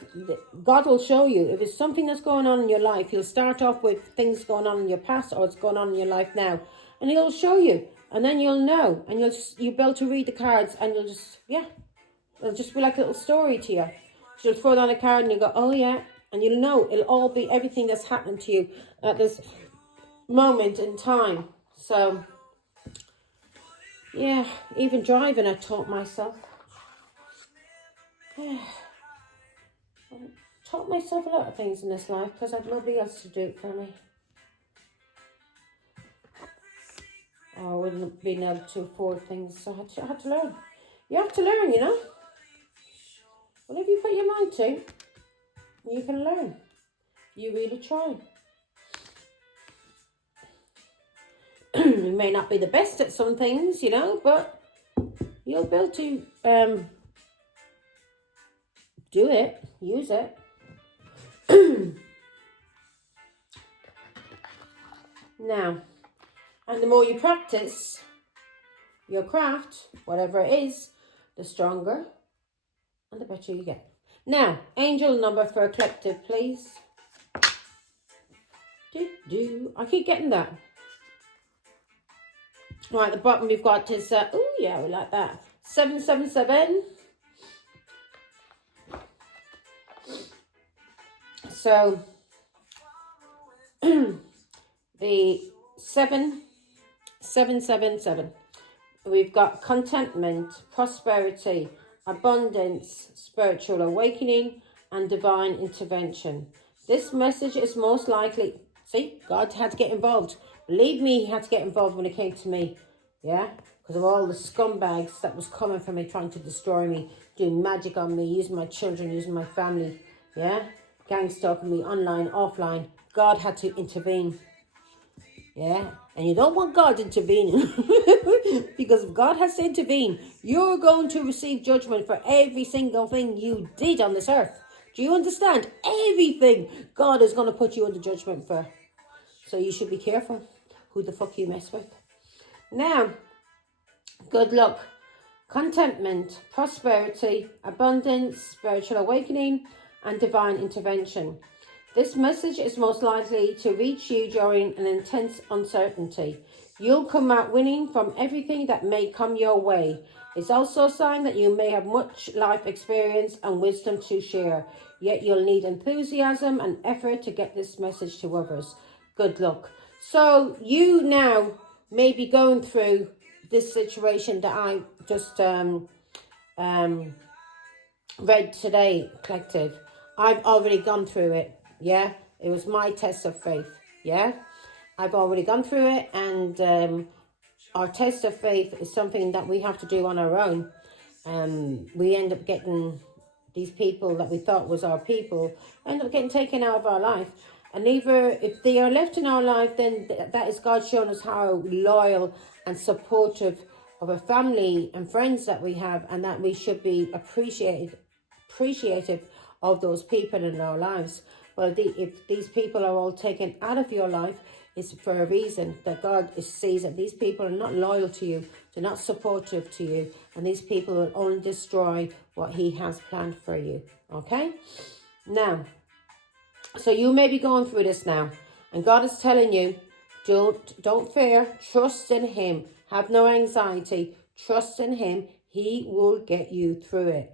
God will show you. If it's something that's going on in your life, he'll start off with things going on in your past or what's going on in your life now. And he'll show you. And then you'll know. And you'll be able to read the cards. And you'll just, yeah. It'll just be like a little story to you. So you'll throw down a card and you go, oh yeah. And you'll know. It'll all be everything that's happening to you at this moment in time. So, yeah, even driving I taught myself. Yeah. I taught myself a lot of things in this life because I had nobody else to do it for me. Or I wouldn't have been able to afford things, so I had to learn. You have to learn, you know. Whatever you put your mind to, you can learn. You really try. You may not be the best at some things, you know, but you'll be able to do it, use it. Now, and the more you practice your craft, whatever it is, the stronger and the better you get. Now, angel number for a collective, please. I keep getting that. Right, at the bottom we've got is, oh yeah, we like that. 777. So, the 777. We've got contentment, prosperity, abundance, spiritual awakening, and divine intervention. This message is most likely, see, God had to get involved. Believe me, he had to get involved when it came to me. Yeah? Because of all the scumbags that was coming for me, trying to destroy me, doing magic on me, using my children, using my family. Yeah? Gang stalking me online, offline. God had to intervene. Yeah, and you don't want God intervening because if God has to intervene, you're going to receive judgment for every single thing you did on this earth. Do you understand? Everything God is going to put you under judgment for. So you should be careful who the fuck you mess with. Now, good luck, contentment, prosperity, abundance, spiritual awakening, and divine intervention. This message is most likely to reach you during an intense uncertainty. You'll come out winning from everything that may come your way. It's also a sign that you may have much life experience and wisdom to share, yet you'll need enthusiasm and effort to get this message to others. Good luck. So you now may be going through this situation that I just read today, collective. I've already gone through it. Yeah, it was my test of faith. Yeah, I've already gone through it, and our test of faith is something that we have to do on our own. We end up getting these people that we thought was our people, end up getting taken out of our life. And either if they are left in our life, then that is God showing us how loyal and supportive of a family and friends that we have, and that we should be appreciative of those people in our lives. Well, if these people are all taken out of your life, it's for a reason, that God sees that these people are not loyal to you, they're not supportive to you, and these people will only destroy what he has planned for you. Okay? Now, so you may be going through this now, and God is telling you, don't fear, trust in him, have no anxiety, trust in him, he will get you through it.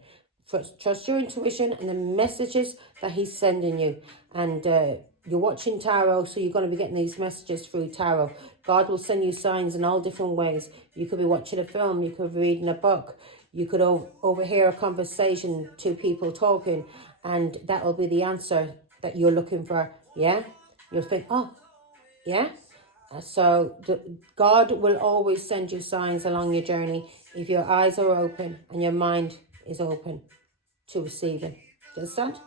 Trust your intuition and the messages that he's sending you. And you're watching tarot, so you're going to be getting these messages through tarot. God will send you signs in all different ways. You could be watching a film, you could be reading a book, you could overhear a conversation, two people talking, and that will be the answer that you're looking for. Yeah, you'll think, oh, yeah. So God will always send you signs along your journey if your eyes are open and your mind is open to receiving. Do you understand?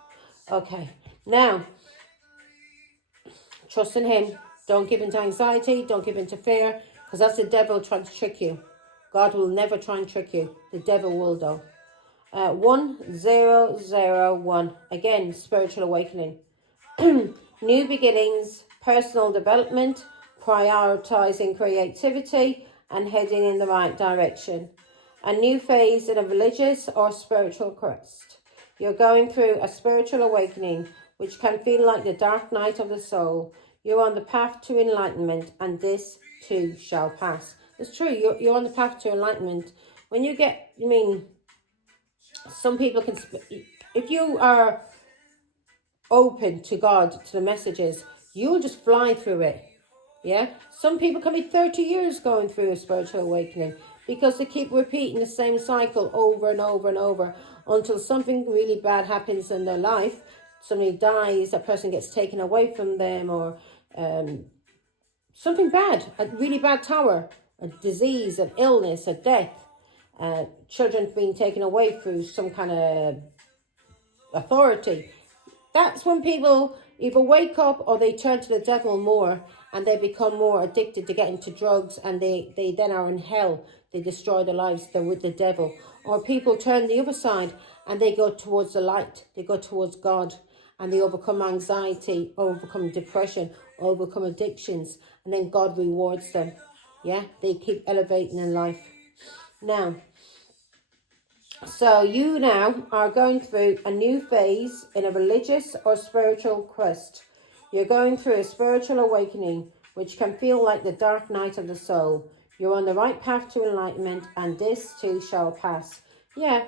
Okay. Now, trust in him. Don't give in to anxiety. Don't give in to fear, because that's the devil trying to trick you. God will never try and trick you. The devil will, though. 1001. Again, spiritual awakening. New beginnings, personal development, prioritizing creativity, and heading in the right direction. A new phase in a religious or spiritual quest. You're going through a spiritual awakening, which can feel like the dark night of the soul. You're on the path to enlightenment, and this too shall pass. It's true, you're on the path to enlightenment. When you get, some people can, if you are open to God, to the messages, you'll just fly through it. Yeah, some people can be 30 years going through a spiritual awakening because they keep repeating the same cycle over and over and over until something really bad happens in their life. Somebody dies, a person gets taken away from them, or something bad, a really bad tower, a disease, an illness, a death, children being taken away through some kind of authority. That's when people either wake up or they turn to the devil more, and they become more addicted to getting to drugs, and they then are in hell. They destroy their lives, they're with the devil. Or people turn the other side and they go towards the light, they go towards God, and they overcome anxiety, overcome depression, overcome addictions, and then God rewards them. Yeah, they keep elevating in life. Now, So you now are going through a new phase in a religious or spiritual quest. You're going through a spiritual awakening, which can feel like the dark night of the soul. You're on the right path to enlightenment, and this too shall pass. Yeah,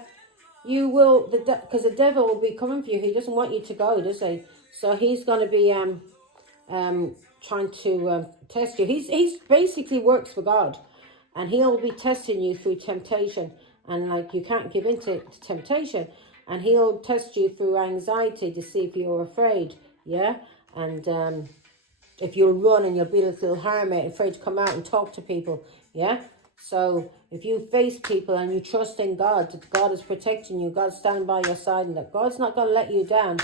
you will, because the devil will be coming for you. He doesn't want you to go, does he? So he's going to be trying to test you. He's basically works for God, and he'll be testing you through temptation. And like, you can't give in to temptation, and he'll test you through anxiety to see if you're afraid. Yeah, and if you'll run and you'll be a little hermit, afraid to come out and talk to people. Yeah. So if you face people and you trust in God, that God is protecting you, God's standing by your side, and that God's not going to let you down,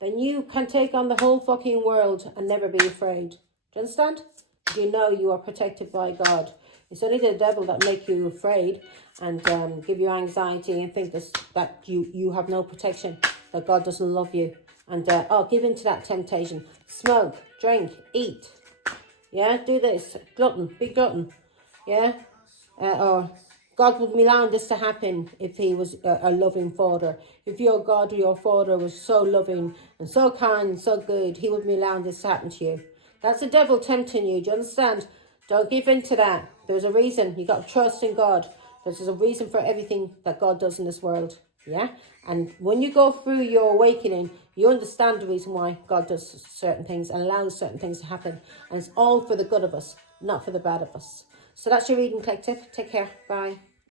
then you can take on the whole fucking world and never be afraid. Do you understand? You know you are protected by God. It's only the devil that make you afraid and give you anxiety and think that you have no protection, that God doesn't love you. And give in to that temptation. Smoke, drink, eat. Yeah, do this. Glutton, be glutton. Yeah, or God would allow this to happen if he was a loving father. If your God or your father was so loving and so kind and so good, he would be allowing this to happen to you. That's the devil tempting you. Do you understand? Don't give in to that. There's a reason. You got to trust in God. There's a reason for everything that God does in this world. Yeah? And when you go through your awakening, you understand the reason why God does certain things and allows certain things to happen. And it's all for the good of us, not for the bad of us. So that's your reading, collective. Take care. Bye.